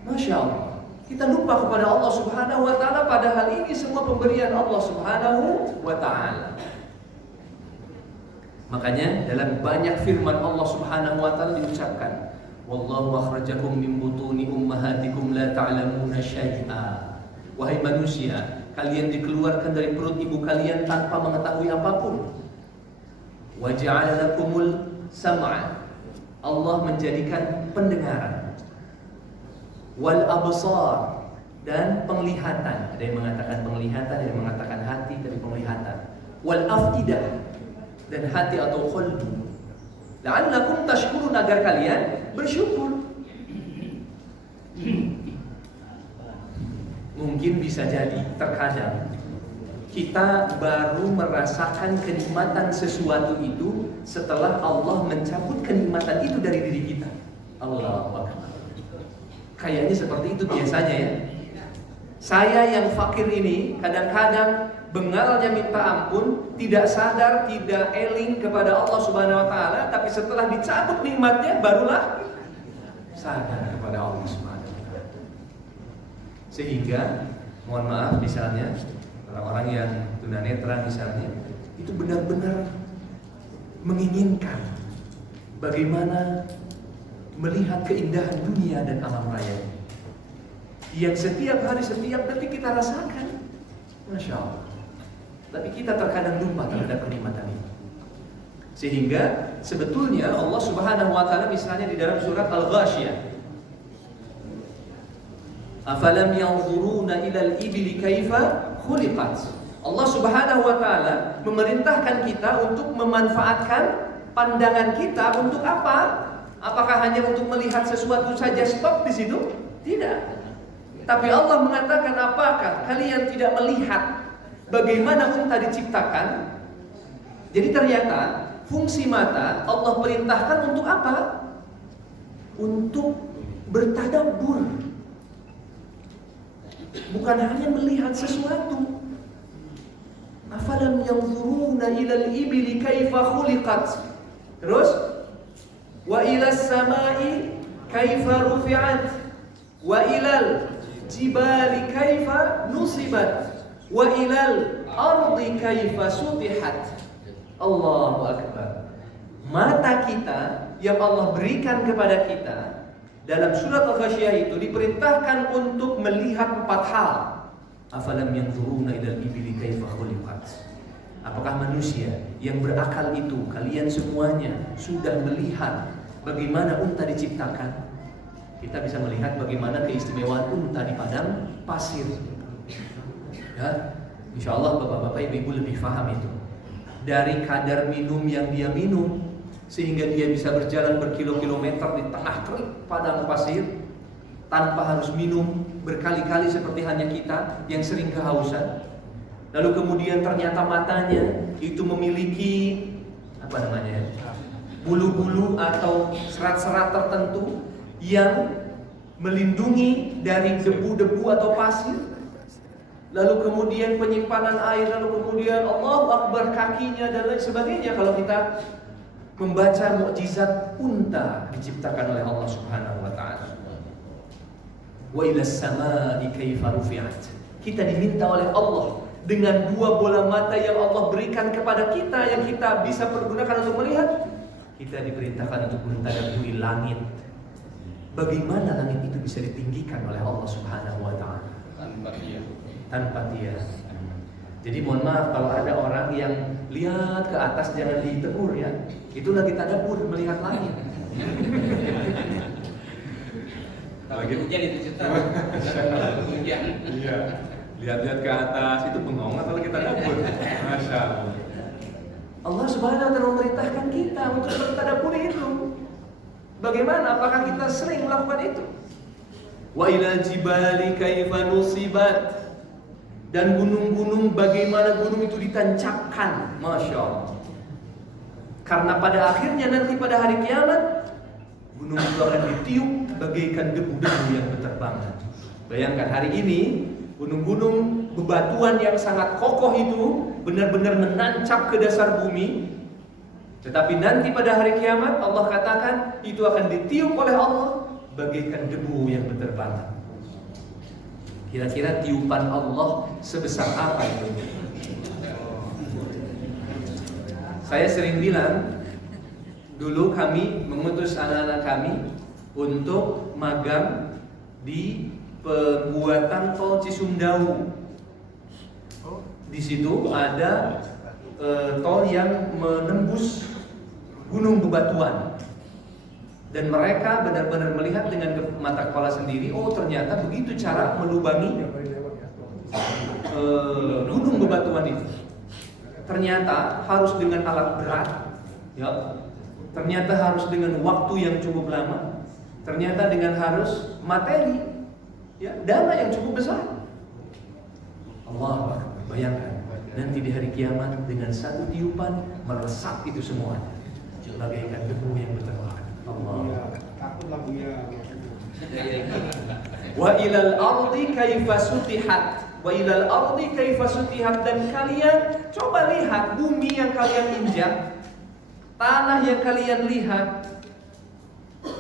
Masya Allah. Kita lupa kepada Allah Subhanahu wa taala, padahal ini semua pemberian Allah Subhanahu wa taala. Makanya dalam banyak firman Allah Subhanahu wa taala diucapkan, wallahu akhrajakum min butuni ummahatikum la ta'lamuna syai'a. Wahai manusia, kalian dikeluarkan dari perut ibu kalian tanpa mengetahui apapun. Wa ja'ala lakumul sam'a. Allah menjadikan pendengaran. Wal absar, dan penglihatan. Ada yang mengatakan penglihatan, ada yang mengatakan hati dari penglihatan. wal afidah, dan hati atau qalbu. La'allakum tashkurun, agar kalian bersyukur. Mungkin bisa jadi terkadang kita baru merasakan kenikmatan sesuatu itu setelah Allah mencabut kenikmatan itu dari diri kita. Allahu Akbar. Kayaknya seperti itu biasanya ya. Saya yang fakir ini kadang-kadang bengalnya minta ampun, tidak sadar, tidak eling kepada Allah Subhanahu wa taala, tapi setelah dicabut nikmatnya barulah sadar kepada Allah Subhanahu wa taala. Sehingga mohon maaf misalnya orang-orang yang tunanetra misalnya itu benar-benar menginginkan bagaimana melihat keindahan dunia dan alam raya yang setiap hari, setiap detik kita rasakan. Masya Allah. Tapi kita terkadang lupa terhadap kenikmatan ini. Sehingga sebetulnya Allah Subhanahu wa taala misalnya di dalam surat Al-Ghasyiyah, afalam yanzuruna ilal ibli kaifa khuliqat. Allah Subhanahu wa taala memerintahkan kita untuk memanfaatkan pandangan kita untuk apa? Apakah hanya untuk melihat sesuatu saja stop di situ? Tidak. Tapi Allah mengatakan, apakah kalian tidak melihat bagaimana unta diciptakan? Jadi ternyata fungsi mata Allah perintahkan untuk apa? Untuk bertadabbur. Bukan hanya melihat sesuatu. Afalam yanzuruna ilal ibli kaifa khuliqat. Terus wa ilas samai kaifa rufi'at wa ilal jibali kaifa nusibat wa ilal ardi kaifa sutihat. Allahu Akbar. Mata kita yang Allah berikan kepada kita dalam surat Al-Ghasyiyah itu diperintahkan untuk melihat 4 hal. Afalam yanzuruna ilal ibli kaifa khuliqat. Apakah manusia yang berakal itu, kalian semuanya sudah melihat bagaimana unta diciptakan? Kita bisa melihat bagaimana keistimewaan unta di padang pasir. Ya, insya Allah bapak-bapak, ibu-ibu lebih paham itu. Dari kadar minum yang dia minum, sehingga dia bisa berjalan berkilo-kilometer di tengah terik padang pasir tanpa harus minum berkali-kali seperti hanya kita yang sering kehausan. Lalu kemudian ternyata matanya itu memiliki bulu-bulu atau serat-serat tertentu yang melindungi dari debu-debu atau pasir. Lalu kemudian penyimpanan air, lalu kemudian Allahu Akbar kakinya dan lain sebagainya. Kalau kita membaca mukjizat unta diciptakan oleh Allah Subhanahu wa taala. Wa ilas samai kaifa rufi'at. Kita diminta oleh Allah dengan 2 bola mata yang Allah berikan kepada kita yang kita bisa pergunakan untuk melihat. Kita diperintahkan untuk mentadabburi langit. Bagaimana langit itu bisa ditinggikan oleh Allah Subhanahu wa taala tanpa dia. Jadi mohon maaf kalau ada orang yang lihat ke atas, jangan ditegur ya. Itu lagi tadabbur melihat langit. Lagi hujan itu cerita. Hujan. Iya. Lihat-lihat ke atas itu bengong atau lagi tadabbur? Masya Allah. Allah Subhanahu wa taala memerintahkan kita untuk bertadabbur itu. Bagaimana? Apakah kita sering melakukan itu? Wa ila jibali kaifa nusibat. Dan gunung-gunung, bagaimana gunung itu ditancapkan. Masya Allah. Karena pada akhirnya nanti pada hari kiamat gunung itu akan ditiup bagaikan debu-debu yang berterbangan. Bayangkan hari ini gunung-gunung bebatuan yang sangat kokoh itu benar-benar menancap ke dasar bumi. Tetapi nanti pada hari kiamat Allah katakan itu akan ditiup oleh Allah bagaikan debu yang berterbangan. Kira-kira tiupan Allah sebesar apa itu? Saya sering bilang, dulu kami mengutus anak-anak kami untuk magang di pembuatan tol Cisumdawu. Di situ ada tol yang menembus gunung bebatuan. Dan mereka benar-benar melihat dengan mata kepala sendiri, oh ternyata begitu cara melubangi gunung bebatuan itu. ternyata harus dengan alat berat, ya. Ternyata harus dengan waktu yang cukup lama. Ternyata dengan harus materi, ya, dana yang cukup besar. Allah, bayangkan nanti di hari kiamat dengan satu tiupan meresap itu semua, bagaikan debu yang berterbangan. Allah. Takutlah Buya. Wa ilal ardi kaifa sutihat. Wa ilal ardi kaifa sutihat. Dan kalian coba lihat bumi yang kalian injak, tanah yang kalian lihat.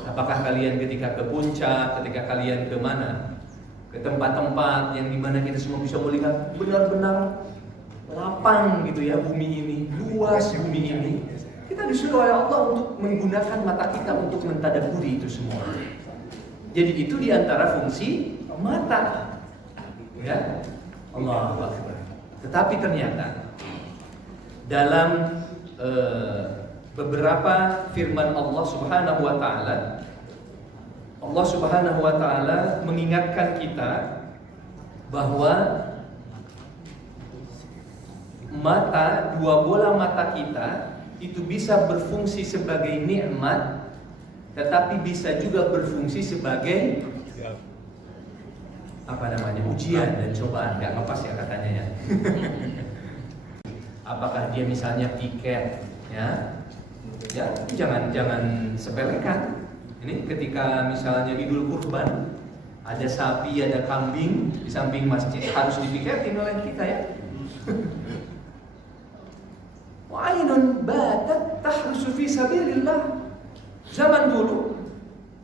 Apakah kalian ketika ke puncak, ketika kalian ke mana? Ke tempat-tempat yang dimana kita semua bisa melihat benar-benar lapang gitu ya bumi ini, luas bumi ini. Kita disuruh oleh Allah untuk menggunakan mata kita untuk mentadabburi itu semua. Jadi itu diantara fungsi mata, ya. Allahu Akbar. Tetapi ternyata dalam beberapa firman Allah Subhanahu wa taala, Allah Subhanahu wa taala mengingatkan kita bahwa mata, dua bola mata kita itu bisa berfungsi sebagai nikmat, tetapi bisa juga berfungsi sebagai ujian dan cobaan. Gak ngepas ya katanya ya. Apakah dia misalnya piket, ya jangan sepelekan. Ini ketika misalnya Idul Kurban, ada sapi, ada kambing di samping masjid, harus dipiketin oleh kita ya. Wa'inun batat tahrusu fi sabilillah. Zaman dulu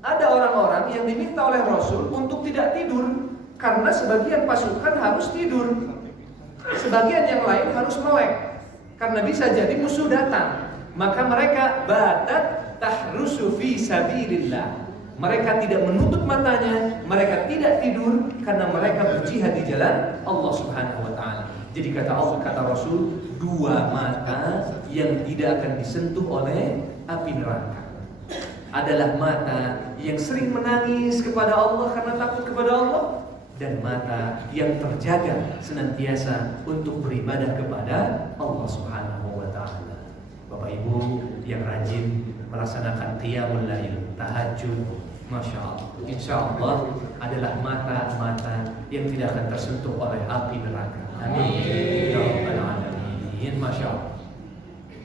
ada orang-orang yang diminta oleh Rasul untuk tidak tidur karena sebagian pasukan harus tidur, sebagian yang lain harus melek karena bisa jadi musuh datang. Maka mereka batat tahrusu fi sabilillah. Mereka tidak menutup matanya, mereka tidak tidur karena mereka berjihad di jalan Allah Subhanahu wa taala. Jadi kata Allah, kata Rasul, dua mata yang tidak akan disentuh oleh api neraka adalah mata yang sering menangis kepada Allah karena takut kepada Allah, dan mata yang terjaga senantiasa untuk beribadah kepada Allah Subhanahu wa taala. Bapak Ibu yang rajin melaksanakan qiyamul lail, tahajud, Masya Allah, insya Allah adalah mata-mata yang tidak akan tersentuh oleh api neraka. Amin. Ya Rabbal Alamin. Masya Allah.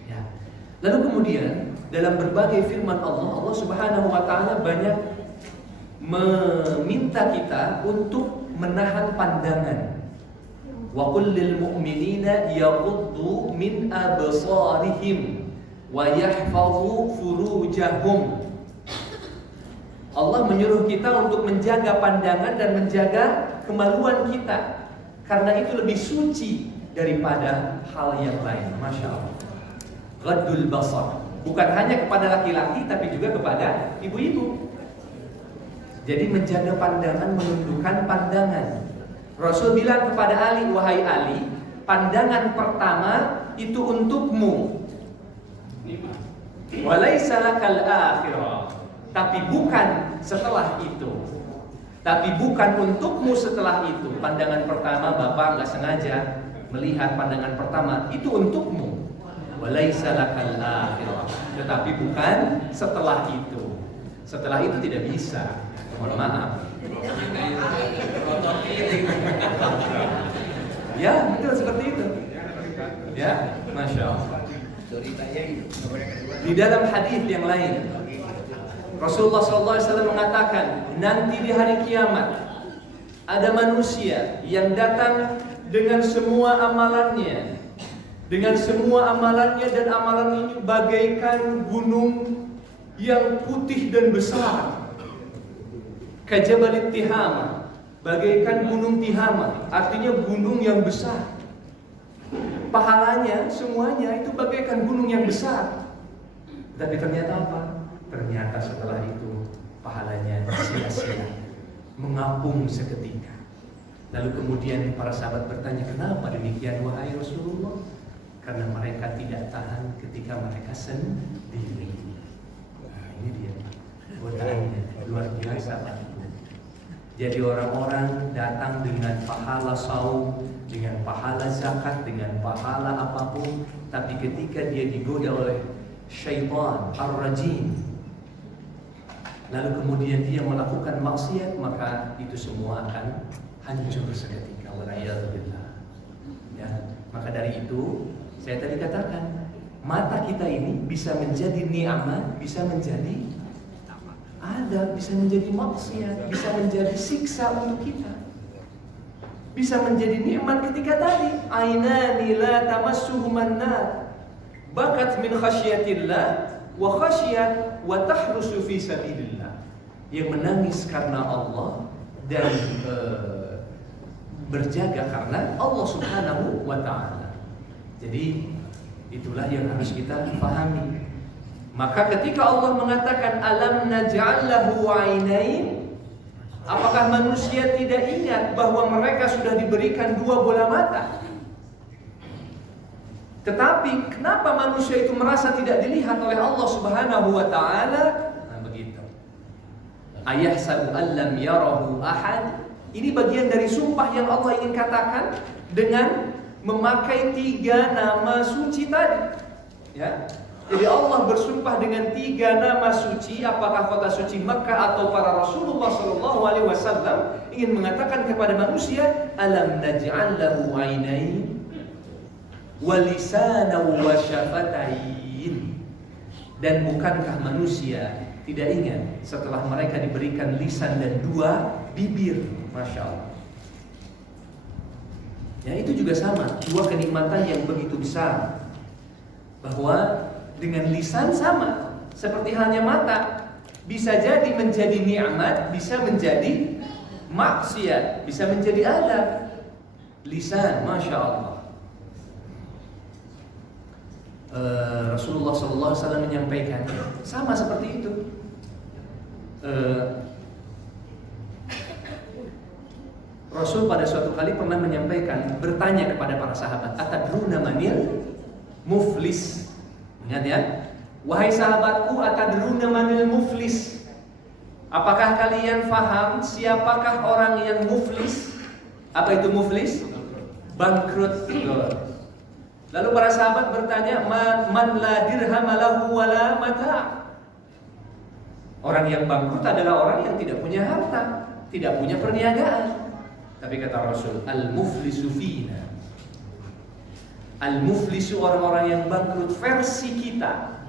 Ya. Lalu kemudian dalam berbagai firman Allah, Allah Subhanahu wa taala banyak meminta kita untuk menahan pandangan. Wa qul lil mu'minina yaghuddu min absarihim wa yahfazu furujahum. Allah menyuruh kita untuk menjaga pandangan dan menjaga kemaluan kita, karena itu lebih suci daripada hal yang lain. Masya Allah. Ghaddul basar, bukan hanya kepada laki-laki tapi juga kepada ibu-ibu. Jadi menjaga pandangan, menundukkan pandangan. Rasul bilang kepada Ali, wahai Ali, pandangan pertama itu untukmu, walaisa lakal akhirah. Tapi bukan setelah itu. Tapi bukan untukmu setelah itu. Pandangan pertama Bapak nggak sengaja melihat pandangan pertama, itu untukmu. Walaisa lakal akhirah. Tetapi bukan setelah itu. Setelah itu tidak bisa. Mohon maaf. Ya, betul seperti itu. Ya, Masya Allah. Di dalam hadis yang lain, Rasulullah SAW mengatakan, nanti di hari kiamat ada manusia yang datang dengan semua amalannya, dan amalan ini bagaikan gunung yang putih dan besar. Kajabalit Tihama, bagaikan gunung Tihama, artinya gunung yang besar. Pahalanya semuanya itu bagaikan gunung yang besar. Tapi ternyata apa? Ternyata setelah itu pahalanya sia-sia, mengapung seketika. Lalu kemudian para sahabat bertanya, kenapa demikian wahai Rasulullah? Karena mereka tidak tahan ketika mereka sendiri. Nah ini dia godaannya luar biasa Pak. Jadi orang-orang datang dengan pahala saum, dengan pahala zakat, dengan pahala apapun, tapi ketika dia digoda oleh syaitan ar-rajim, lalu kemudian dia melakukan maksiat, maka itu semua akan hancur seketika. Wala'iyadzubillah. Ya, maka dari itu saya tadi katakan, mata kita ini bisa menjadi nikmat, bisa menjadi adab, bisa menjadi maksiat, bisa menjadi siksa untuk kita. Bisa menjadi nikmat ketika tadi ainani la tamassuhuman nar, bakat min khasyatillah wa khasyat wa tahrusu fi sabilillah, yang menangis karena Allah dan berjaga karena Allah Subhanahu wa ta'ala. Jadi itulah yang harus kita pahami. Maka ketika Allah mengatakan alam naj'al lahu 'ainain, apakah manusia tidak ingat bahwa mereka sudah diberikan 2 bola mata? Tetapi kenapa manusia itu merasa tidak dilihat oleh Allah Subhanahu wa ta'ala? Nah, begitu. Ayahsabu an lam yarahu ahad. Ini bagian dari sumpah yang Allah ingin katakan dengan memakai 3 nama suci tadi. Ya. Jadi Allah bersumpah dengan 3 nama suci, apakah kota suci Makkah atau para Rasulullah SAW, ingin mengatakan kepada manusia, alam naj'al lahu 'ainain wa lisanan wa syafatain. Dan bukankah manusia tidak ingat setelah mereka diberikan lisan dan 2 bibir? Masya Allah. Ya, itu juga sama, 2 kenikmatan yang begitu besar. Bahwa dengan lisan sama, seperti halnya mata, bisa jadi menjadi nikmat, bisa menjadi maksiat, bisa menjadi adab. Lisan, Masya Allah. Rasulullah SAW menyampaikan sama seperti itu. Rasul pada suatu kali pernah menyampaikan, bertanya kepada para sahabat, atadruna manil muflis. Ingat ya, wahai sahabatku, atadruna manil muflis, apakah kalian faham siapakah orang yang muflis? Apa itu muflis? Bangkrut. Lalu para sahabat bertanya, man la dirham lahu wala mata. Orang yang bangkrut adalah orang yang tidak punya harta, tidak punya perniagaan. Tapi kata Rasul, al-muflisu fina. Al-muflisu, orang-orang yang bangkrut versi kita.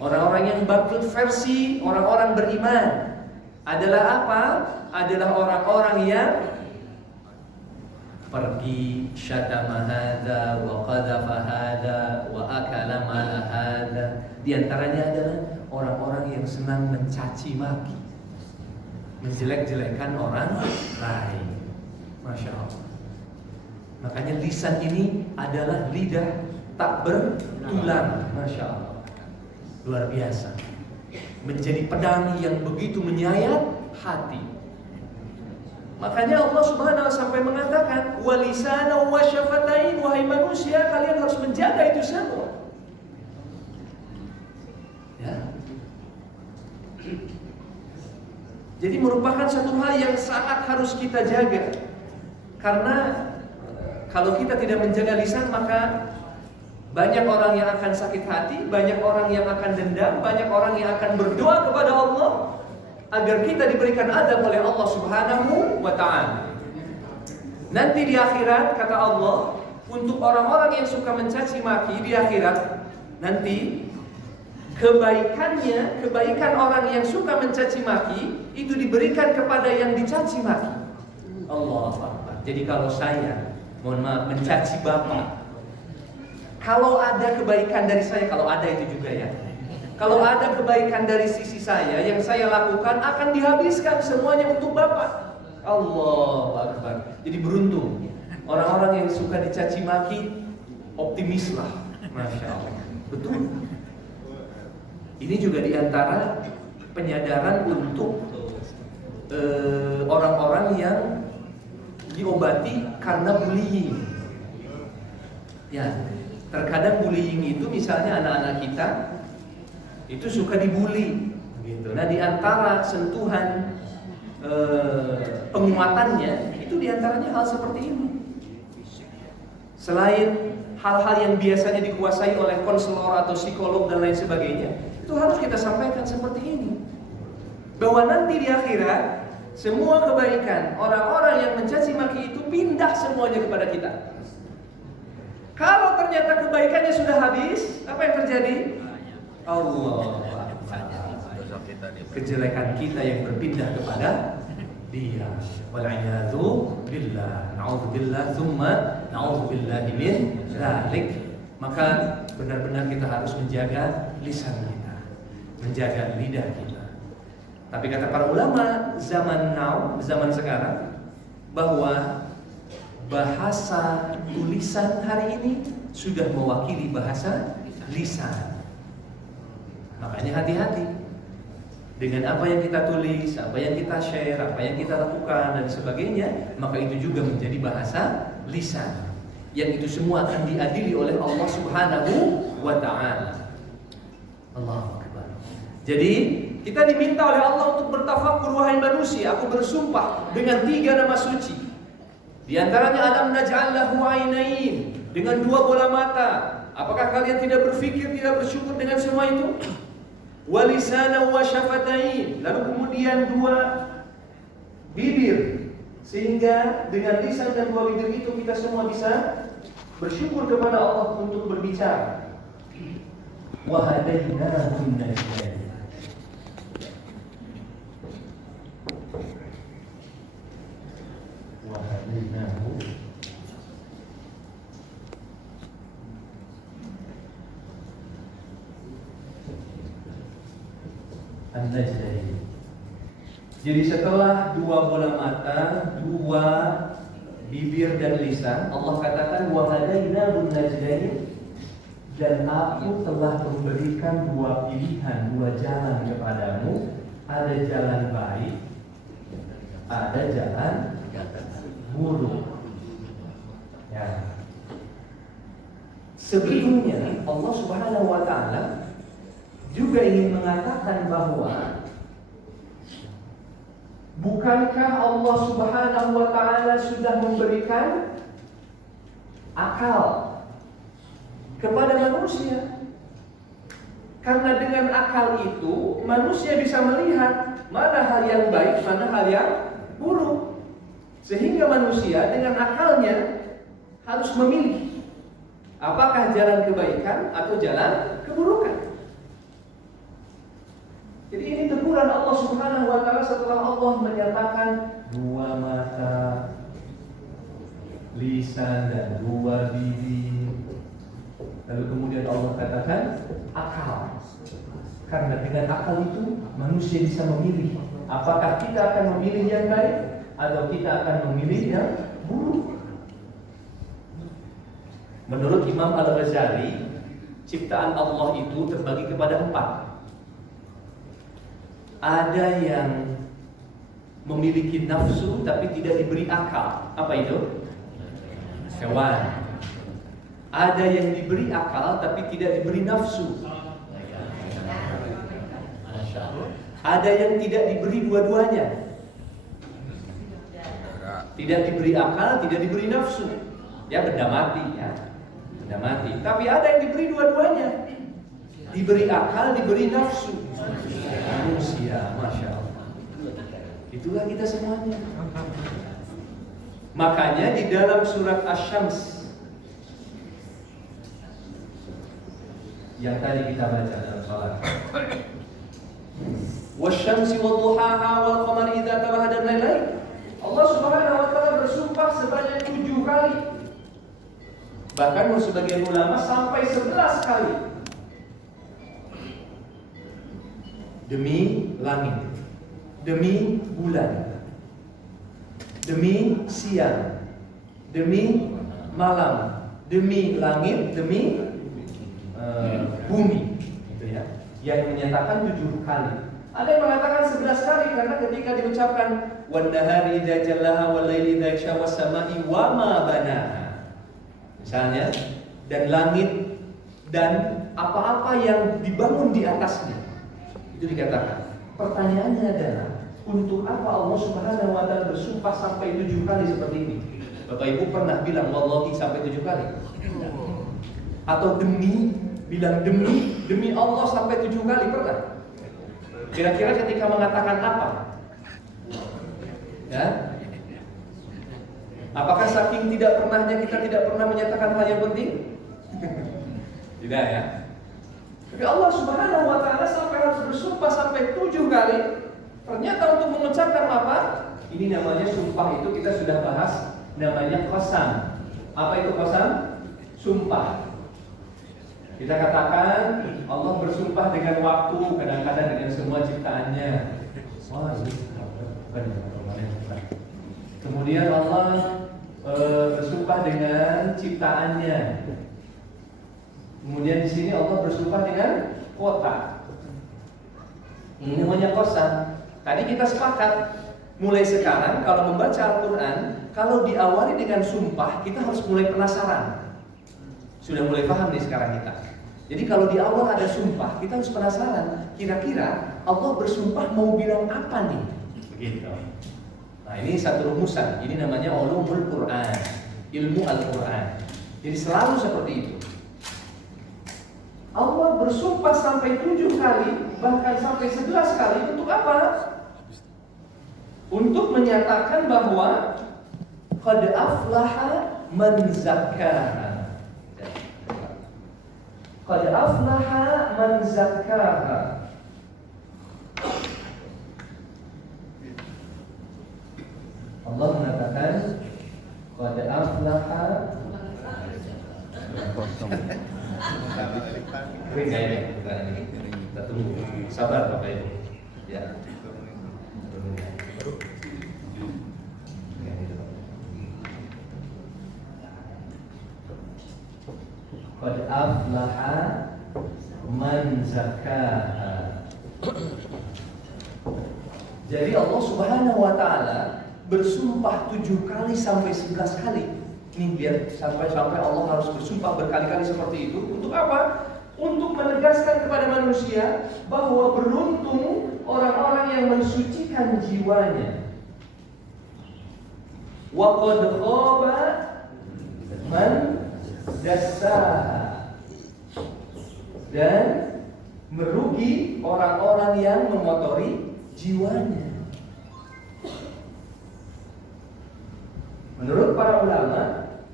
Orang-orang yang bangkrut versi orang-orang beriman adalah apa? Adalah orang-orang yang pergi syatama hadza wa qadhafa hadza wa akala mala hadza. Di antaranya adalah orang-orang yang senang mencaci maki, menjelek-jelekan orang lain. Masya Allah. Makanya lisan ini adalah lidah tak bertulang. Masya Allah. Luar biasa. Menjadi pedang yang begitu menyayat hati. Makanya Allah Subhanahu wa sampai mengatakan, walisana wa syafatain, wahai manusia, kalian harus menjaga itu semua. Ya. Jadi merupakan satu hal yang sangat harus kita jaga. Karena kalau kita tidak menjaga lisan, maka banyak orang yang akan sakit hati, banyak orang yang akan dendam, banyak orang yang akan berdoa kepada Allah agar kita diberikan adab oleh Allah Subhanahu wa ta'ala. Nanti di akhirat, kata Allah, untuk orang-orang yang suka mencaci maki di akhirat, nanti kebaikan orang yang suka mencaci maki itu diberikan kepada yang dicaci maki. Allah Akbar. Jadi kalau saya, mohon maaf, mencaci bapak, kalau ada kebaikan dari saya, kalau ada itu juga ya, kalau ada kebaikan dari sisi saya yang saya lakukan, akan dihabiskan semuanya untuk bapak. Allah Akbar. Jadi beruntung orang-orang yang suka dicaci maki, optimislah. Masya Allah. Betul. Ini juga diantara penyadaran untuk orang-orang yang diobati karena bullying. Ya, terkadang bullying itu misalnya anak-anak kita itu suka dibully gitu. Nah, di antara sentuhan penguatannya itu diantaranya hal seperti ini. Selain hal-hal yang biasanya dikuasai oleh konselor atau psikolog dan lain sebagainya, itu harus kita sampaikan seperti ini. Bahwa nanti di akhirat semua kebaikan orang-orang yang mencaci maki itu pindah semuanya kepada kita. Kalau ternyata kebaikannya sudah habis, apa yang terjadi? Allah, kejelekan kita yang berpindah kepada Dia. Wal'iyadu billah, na'udzubillah, thumma na'udzubillahi min dzalik. Maka benar-benar kita harus menjaga lisan kita, menjaga lidah kita. Tapi kata para ulama zaman now, zaman sekarang, bahwa bahasa tulisan hari ini sudah mewakili bahasa lisan. Makanya hati-hati dengan apa yang kita tulis, apa yang kita share, apa yang kita lakukan dan sebagainya. Maka itu juga menjadi bahasa lisan, yang itu semua akan diadili oleh Allah Subhanahu wa ta'ala. Allahu Akbar. Jadi kita diminta oleh Allah untuk bertafakur, wahai manusia, aku bersumpah dengan 3 nama suci. Di antaranya alam naj'al lahu ainain, dengan 2 bola mata. Apakah kalian tidak berpikir, tidak bersyukur dengan semua itu? Wa lisana wa syafatain, lalu kemudian 2 bibir, sehingga dengan lisan dan 2 bibir itu kita semua bisa bersyukur kepada Allah untuk berbicara. Wa hadainahun najdain, wa hadainahu an-najdain. Jadi setelah 2 bola mata, 2 bibir dan lisan, Allah katakan wa hadainahun najdain, dan aku telah memberikan 2 pilihan, 2 jalan kepadamu. Ada jalan baik, ada jalan buruk. Ya. Sebelumnya Allah Subhanahu wa ta'ala juga ingin mengatakan bahwa bukankah Allah Subhanahu wa ta'ala sudah memberikan akal kepada manusia? Karena dengan akal itu manusia bisa melihat mana hal yang baik, mana hal yang buruk. Sehingga manusia dengan akalnya harus memilih apakah jalan kebaikan atau jalan keburukan. Jadi ini teguran Allah Subhanahu wa ta'ala setelah Allah menyatakan 2 mata, lisan dan 2 bibir. Lalu kemudian Allah katakan akal. Karena dengan akal itu manusia bisa memilih apakah kita akan memilih yang baik atau kita akan memilih yang buruk. Menurut Imam Al-Ghazali, ciptaan Allah itu terbagi kepada 4. Ada yang memiliki nafsu tapi tidak diberi akal. Apa itu? Hewan. Ada yang diberi akal tapi tidak diberi nafsu. Ada yang tidak diberi dua-duanya. Tidak diberi akal, tidak diberi nafsu. Ya benda mati ya. Benda mati. Tapi ada yang diberi dua-duanya. Diberi akal, diberi nafsu. Manusia, Masya Allah. Itulah kita semuanya. Makanya di dalam surat Asy-Syams yang tadi kita baca dalam salat, wasyamsi wadduhaha wal qamari idza talaha dan lain-lain. Allah Subhanahu wa ta'ala bersumpah sebanyak 7 kali. Bahkan menurut sebagian ulama sampai 11 kali. Demi langit, demi bulan, demi siang, demi malam, demi langit, demi bumi, gitu ya. Yang menyatakan 7 kali. Ada yang mengatakan 11 kali karena ketika diucapkan wan nahari idza jallaha wal laili idza yaghsha was sama'i wa ma banaha. Misalnya, dan langit dan apa-apa yang dibangun di atasnya. Itu dikatakan. Pertanyaannya adalah Untuk apa Allah Subhanahu wa Ta'ala bersumpah sampai 7 kali seperti ini? Bapak Ibu pernah bilang wallahi sampai 7 kali? Atau bilang demi Allah sampai 7 kali pernah? Kira-kira ketika mengatakan apa? Ya? Apakah saking tidak pernahnya kita tidak pernah menyatakan hal yang penting? Tidak ya. Tapi Allah Subhanahu wa Ta'ala sampai harus bersumpah sampai 7 kali. Ternyata untuk mengucapkan apa? Ini namanya sumpah, itu kita sudah bahas, namanya qasam. Apa itu qasam? Sumpah. Kita katakan Allah bersumpah dengan waktu, kadang-kadang dengan semua ciptaannya. Kemudian Allah bersumpah dengan ciptaannya. Kemudian di sini Allah bersumpah dengan kota. Ini namanya qasam. Tadi kita sepakat, mulai sekarang kalau membaca Al-Quran, kalau diawali dengan sumpah, kita harus mulai penasaran. Sudah mulai paham nih sekarang kita. Jadi kalau di awal ada sumpah, kita harus penasaran, kira-kira Allah bersumpah mau bilang apa nih? Begitu. Nah ini satu rumusan, ini namanya ulumul Quran, ilmu Al-Quran. Jadi selalu seperti itu. Allah bersumpah sampai 7 kali, bahkan sampai 11 kali, untuk apa? Untuk menyatakan bahwa qad aflaha man zakkaha. Qad aflaha man zakkaha. Allah mengatakan qad aflaha. Kering ini, kita tunggu. Sabar Bapak Ibu. Ya. Qad aflaha man zakkaha. Jadi Allah Subhanahu wa Ta'ala bersumpah 7 kali sampai 11 kali. Ini biar sampai Allah harus bersumpah berkali-kali seperti itu. Untuk apa? Untuk menegaskan kepada manusia bahwa beruntung orang-orang yang mensucikan jiwanya. Wa qad khaba man dassaha. Dan merugi orang-orang yang mengotori jiwanya. Menurut para ulama,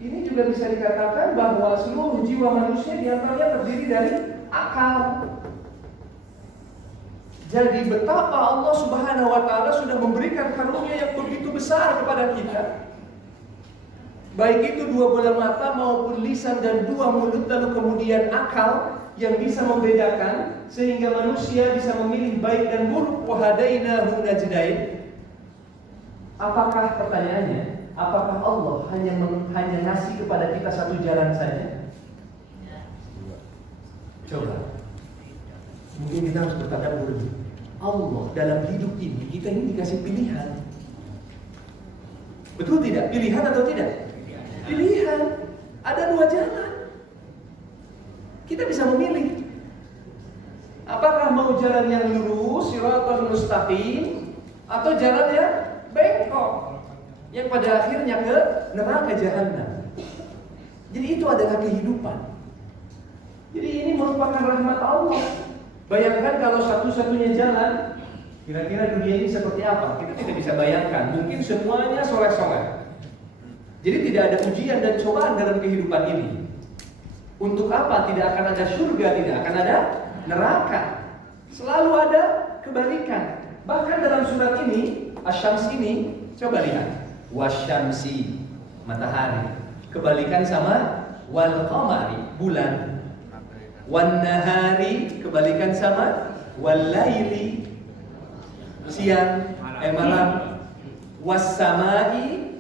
ini juga bisa dikatakan bahwa seluruh jiwa manusia diantaranya terdiri dari akal. Jadi betapa Allah Subhanahu wa Ta'ala sudah memberikan karunia yang begitu besar kepada kita. Baik itu 2 bola mata maupun lisan dan 2 mulut, lalu kemudian akal yang bisa membedakan sehingga manusia bisa memilih baik dan buruk. Wa hadainahu najdain. Apakah pertanyaannya? Apakah Allah hanya ngasih kepada kita satu jalan saja? Coba. Mungkin kita harus bertadabbur. Allah dalam hidup ini, kita ini dikasih pilihan. Betul tidak? Pilihan atau tidak? Pilihan. Ada 2 jalan. Kita bisa memilih. Apakah mau jalan yang lurus, shiratal mustaqim, atau jalan yang bengkok, yang pada akhirnya ke neraka jahanam. Jadi itu adalah kehidupan. Jadi ini merupakan rahmat Allah. Bayangkan kalau satu-satunya jalan, kira-kira dunia ini seperti apa? Kita tidak bisa bayangkan. Mungkin semuanya soleh-soleh. Jadi tidak ada ujian dan cobaan dalam kehidupan ini. Untuk apa? Tidak akan ada surga, tidak akan ada neraka. Selalu ada kebalikan. Bahkan dalam surat ini, Asy-Syams ini, coba lihat. Wasyamsi, matahari, kebalikan sama wal qamari, bulan. Wan nahari, kebalikan sama wal laili, siang, malam. Was samai,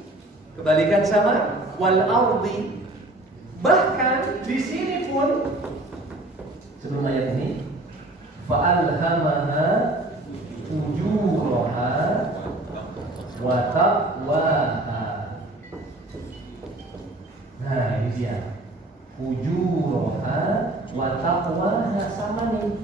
kebalikan sama wal ardi. Bahkan di sini pun sebelum ayat ini, fa'alhamaha ujuraha wa taqwaha. Nah ini dia, ujuraha wa taqwaha, sama nih.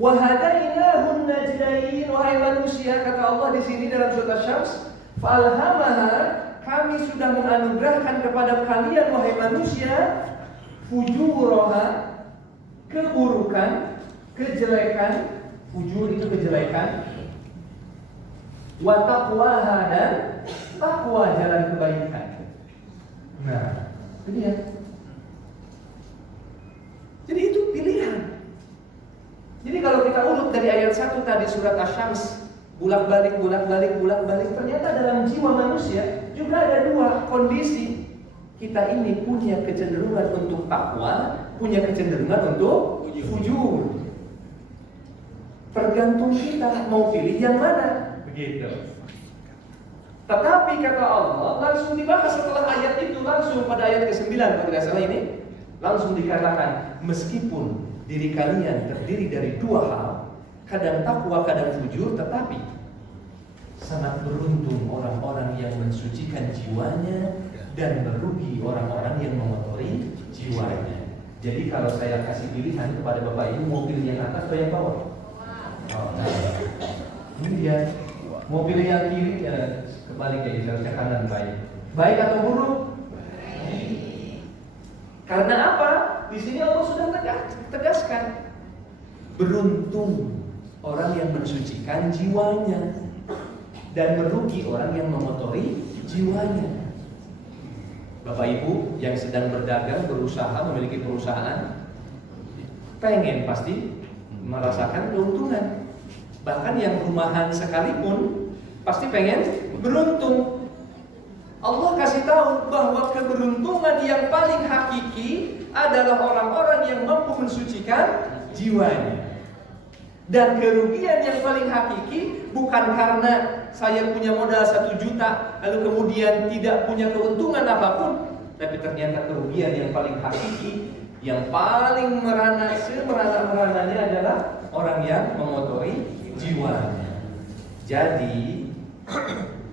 Wa hadainahun najdain. Wahai manusia, kata di sini dalam surat Asy-Syams, "Falhamaha," kami sudah menganugerahkan kepada kalian wahai manusia, fujuraha, keburukan, kejelekan, fujur itu kejelekan, wa taqwaha, dan takwa, jalan kebaikan. Nah, itu dia. Jadi itu pilihan. Jadi kalau kita urut dari ayat 1 tadi surat Asy-Syams, bolak-balik, ternyata dalam jiwa manusia juga ada dua kondisi. Kita ini punya kecenderungan untuk takwa, punya kecenderungan untuk fujur. Tergantung kita mau pilih yang mana. Begitu. Tetapi kata Allah langsung dibahas setelah ayat itu, langsung pada ayat ke-9 kalau tidak salah ini, langsung dikatakan meskipun diri kalian terdiri dari dua hal, kadang takwa, kadang fujur, tetapi sangat beruntung orang-orang yang mensucikan jiwanya dan merugi orang-orang yang mengotori jiwanya. Jadi kalau saya kasih pilihan kepada Bapak Ibu, mau pilih yang atas atau yang bawah? Ini dia. Mau pilih yang kiri, ya kebalik ya, seharusnya kanan baik. Baik atau buruk? Karena apa? Di sini Allah sudah tegaskan. Beruntung orang yang mensucikan jiwanya dan merugi orang yang mengotori jiwanya. Bapak Ibu yang sedang berdagang, berusaha, memiliki perusahaan, pengen pasti merasakan keuntungan. Bahkan yang rumahan sekalipun pasti pengen beruntung. Allah kasih tahu bahwa keberuntungan yang paling hakiki adalah orang-orang yang mampu mensucikan jiwanya. Dan kerugian yang paling hakiki bukan karena saya punya modal 1 juta lalu kemudian tidak punya keuntungan apapun, tapi ternyata kerugian yang paling hakiki, yang paling semerana-merananya adalah orang yang mengotori jiwanya. Jadi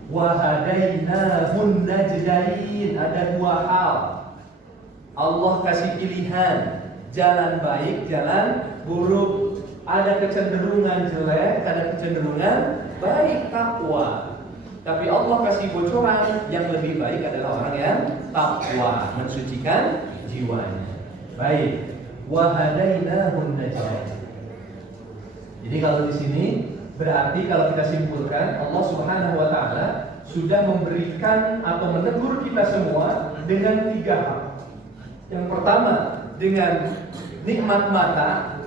wahadainahun najdain, ada dua hal. Allah kasih pilihan, jalan baik, jalan buruk. Ada kecenderungan jelek, ada kecenderungan baik, takwa. Tapi Allah kasih bocoran, yang lebih baik adalah orang yang takwa, mensucikan jiwanya. Baik, wahadainahun najdain. Jadi kalau di sini berarti kalau kita simpulkan, Allah Subhanahu wa taala sudah memberikan atau menegur kita semua dengan 3 hal. Yang pertama dengan nikmat mata,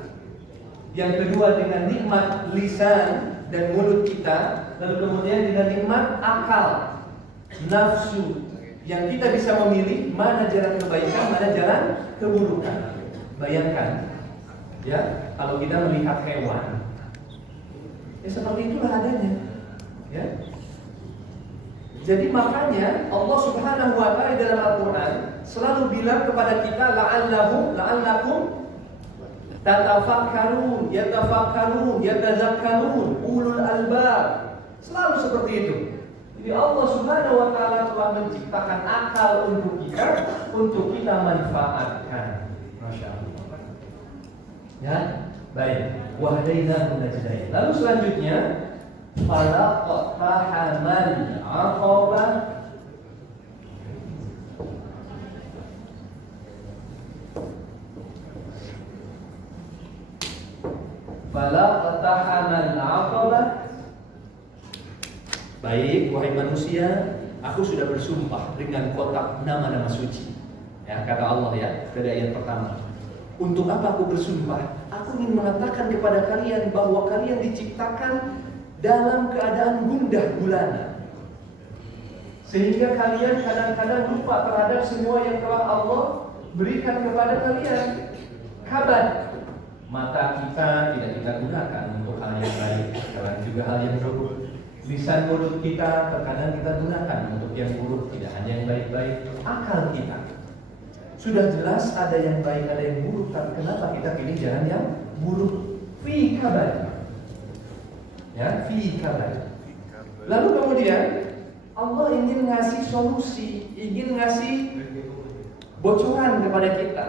yang kedua dengan nikmat lisan dan mulut kita, lalu kemudian dengan nikmat akal, nafsu, yang kita bisa memilih mana jalan kebaikan, mana jalan keburukan. Bayangkan ya, kalau kita melihat hewan, ya seperti itulah adanya. Ya. Jadi makanya Allah Subhanahu wa taala dalam Al-Qur'an selalu bilang kepada kita la'allakum tatafakkarun, yatazakkarun, ulul albab. Selalu seperti itu. Jadi Allah Subhanahu wa taala telah menciptakan akal untuk kita manfaatkan. Masya Allah. Ya, baik. Wahdainahun najdain. Lalu selanjutnya falaqtahamal aqabah. Falaqtahamal aqabah. Baik, wahai manusia, aku sudah bersumpah dengan kotak nama-nama suci. Ya, kata Allah ya, dari ayat pertama. Untuk apa aku bersumpah? Aku ingin mengatakan kepada kalian bahwa kalian diciptakan dalam keadaan gundah gulana, sehingga kalian kadang-kadang lupa terhadap semua yang telah Allah berikan kepada kalian. Kabar mata kita tidak kita gunakan untuk hal yang baik, kadang juga hal yang buruk. Lisan mulut kita terkadang kita gunakan untuk yang buruk, tidak hanya yang baik-baik. Akal kita sudah jelas ada yang baik, ada yang buruk, tapi kenapa kita pilih jalan yang buruk? Fi kabar. Ya, fi kabar. Lalu kemudian Allah ingin ngasih solusi, ingin ngasih bocoran kepada kita.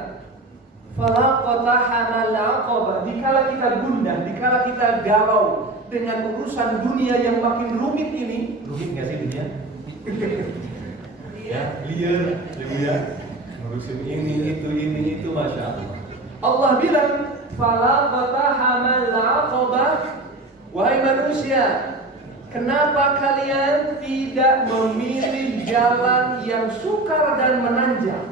Falaqatahamal aqabah. Dikala kita gundah, dikala kita galau dengan urusan dunia yang makin rumit ini. Rumit nggak sih dunia? Ya, liar, ngurusin ini itu, masya Allah. Allah bilang, falaqatahamal aqabah. Wahai manusia, kenapa kalian tidak memilih jalan yang sukar dan menanjak?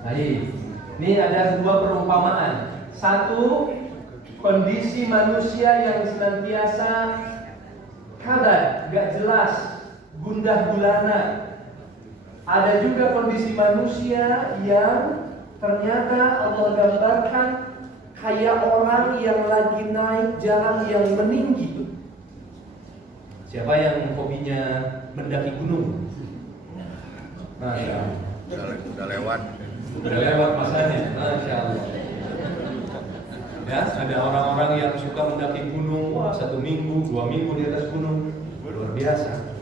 Baik. Ini ada dua perumpamaan. Satu, kondisi manusia yang senantiasa kabar, gak jelas, gundah gulana. Ada juga kondisi manusia yang ternyata Allah gambarkan kayak orang yang lagi naik jalan yang meninggi. Siapa yang hobinya mendaki gunung? Nah, ya. Udah lewat. Udah lewat masanya, Masya Allah. Ya, ada orang-orang yang suka mendaki gunung, wah 1 minggu, 2 minggu di atas gunung, luar biasa.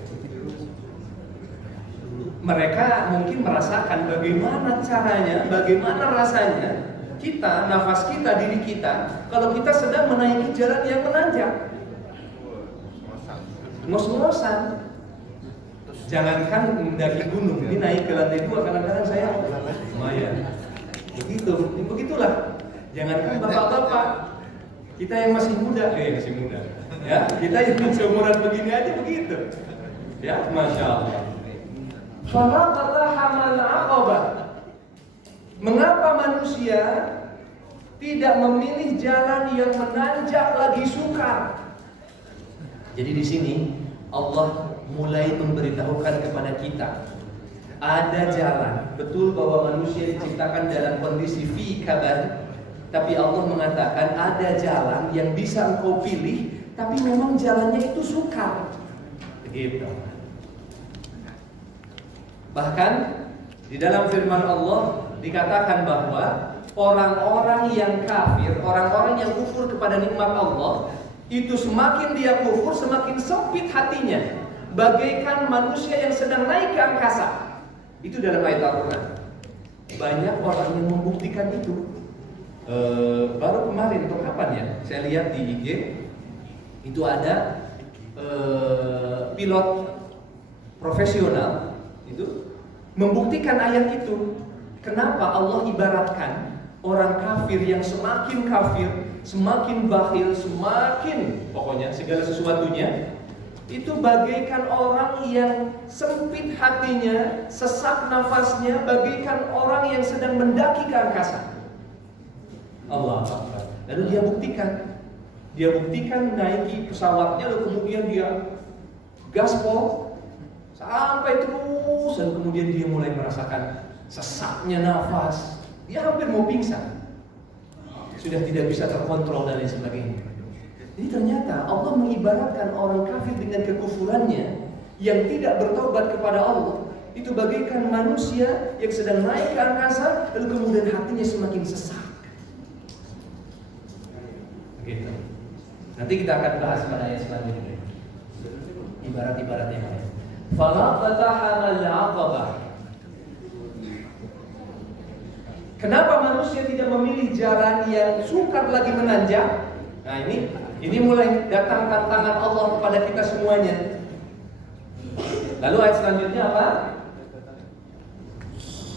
Mereka mungkin merasakan bagaimana caranya, bagaimana rasanya kita, nafas kita, diri kita, kalau kita sedang menaiki jalan yang menanjak. Ngos-ngosan. Jangankan mendaki gunung, ini naik ke lantai 2 kadang-kadang saya lumayan. Begitulah. Jangankan bapak-bapak, kita yang masih muda, ya, kita yang seumuran begini aja begitu. Ya, masya Allah. Falaqatahamal aqabah. Mengapa manusia tidak memilih jalan yang menanjak lagi sukar? Jadi di sini Allah mulai memberitahukan kepada kita ada jalan. Betul bahwa manusia diciptakan dalam kondisi fi kabar, tapi Allah mengatakan ada jalan yang bisa engkau pilih, tapi memang jalannya itu sukar. Begitu. Bahkan di dalam firman Allah dikatakan bahwa orang-orang yang kafir, orang-orang yang kufur kepada nikmat Allah, itu semakin dia kufur, semakin sempit hatinya, bagaikan manusia yang sedang naik ke angkasa. Itu dalam ayat Al-Quran. Banyak orang yang membuktikan itu. Baru kemarin atau kapan ya, saya lihat di IG itu ada pilot profesional itu membuktikan ayat itu. Kenapa Allah ibaratkan orang kafir yang semakin kafir, semakin bakhil, semakin pokoknya segala sesuatunya itu bagaikan orang yang sempit hatinya, sesak nafasnya, bagaikan orang yang sedang mendaki ke angkasa. Allah Akbar. Lalu dia buktikan naiki pesawatnya, lalu kemudian dia gaspol sampai terus, dan kemudian dia mulai merasakan sesaknya nafas. Dia hampir mau pingsan, sudah tidak bisa terkontrol dan lain sebagainya. Jadi ternyata Allah mengibaratkan orang kafir dengan kekufurannya yang tidak bertaubat kepada Allah itu bagaikan manusia yang sedang naik ke angkasa, lalu kemudian hatinya semakin sesak. Begitu. Nanti kita akan bahas pada ayat selanjutnya. Ibarat-ibarat yang lain. Falaqatahamal aqabah. Kenapa manusia tidak memilih jalan yang sukar lagi menanjak? Nah ini mulai datang tantangan Allah kepada kita semuanya. Lalu ayat selanjutnya apa?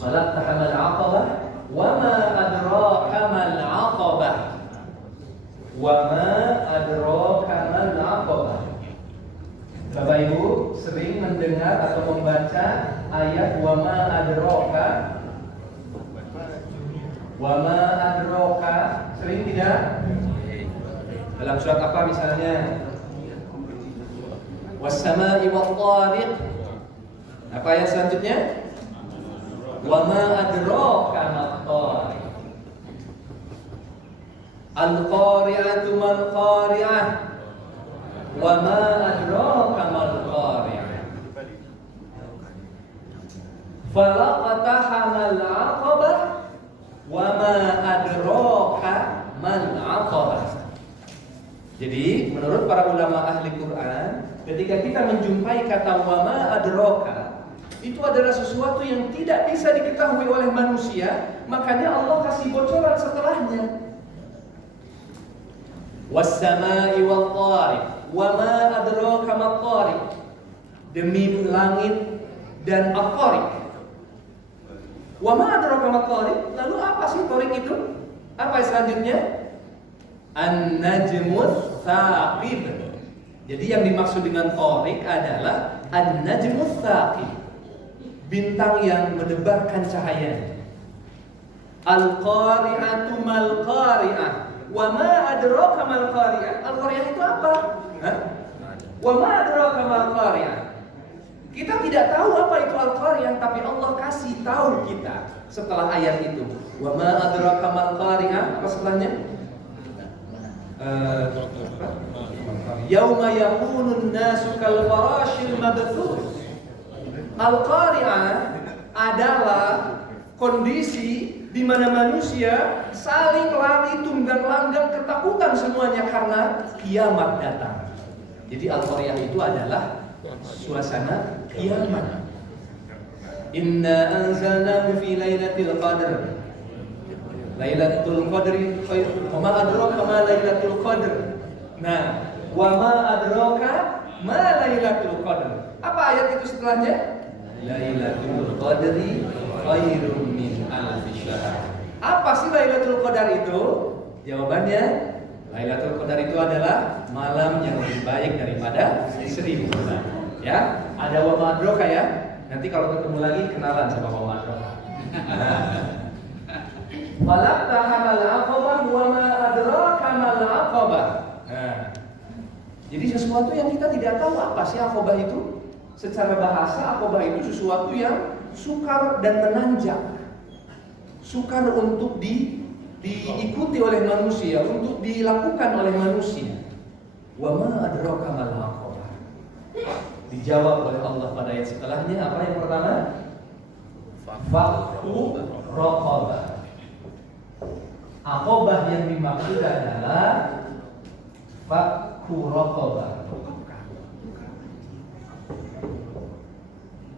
Falaqatahamal aqabah wa ma adraka mal aqabah. Wa ma adraka mal aqabah. Bapak Ibu sering mendengar atau membaca ayat wa ma adraka. Wa ma adraka, sering tidak? Dalam surat apa misalnya? Was-samaa'i wat-thariq. Apa ayat selanjutnya? Wa ma adraka mat-thariq. Al-qari'atu mal-qari'ah. Wa ma adraka mal-qari'ah. Falaqatahamal aqabah. Wa ma adraka mal-aqabah. Jadi menurut para ulama ahli Quran, ketika kita menjumpai kata wa ma adraka, itu adalah sesuatu yang tidak bisa diketahui oleh manusia, makanya Allah kasih bocoran setelahnya. Was-samaa'i wat-thariq, wa ma adraka mat-thariq. Demi langit dan at-thariq. Wa ma adraka mat-thariq. Lalu apa sih thariq itu? Apa selanjutnya? An-najmus tsaqib. Jadi yang dimaksud dengan thariq adalah an-najmus tsaqib, bintang yang menebarkan cahaya. Al-qari'atu mal qari'ah. Wa ma adraka mal qari'ah. Al-qari'ah itu apa? Wa ma adraka mal qari'ah. Kita tidak tahu apa itu al-qari'ah, tapi Allah kasih tahu kita setelah ayat itu. Wa ma adraka mal qari'ah. Apa setelahnya? Yauma yakunun nasu kal farashil mabthus. Al-qari'ah adalah kondisi di mana manusia saling lari tunggang-langgang ketakutan semuanya karena kiamat datang. Jadi al-qari'ah itu adalah suasana kiamat. Inna anzalnahu fi lailatul qadr. Lailatul qadri khair. Wa ma adraka ma lailatul qadr. Nah, wa ma adraka ma lailatul qadr. Apa ayat itu setelahnya? Lailatul qadri khairum min alfi syahr. Apa sih Lailatul Qadar itu? Jawabannya, Lailatul Qadar itu adalah malam yang lebih baik daripada 1000 bulan. Ya, ada wa madroka ya. Nanti kalau ketemu lagi kenalan sama wa madroka. Falaqta hamal aqabah wa ma adraka mal aqabah. Jadi sesuatu yang kita tidak tahu apa sih aqabah itu? Secara bahasa aqabah itu sesuatu yang sukar dan menanjak. Sukar untuk diikuti oleh manusia, untuk dilakukan oleh manusia. Wa ma adraka mal aqabah. Dijawab oleh Allah pada ayat setelahnya. Apa yang pertama? Fakku raqabah. Aqabah yang dimaksud adalah fakku raqabah.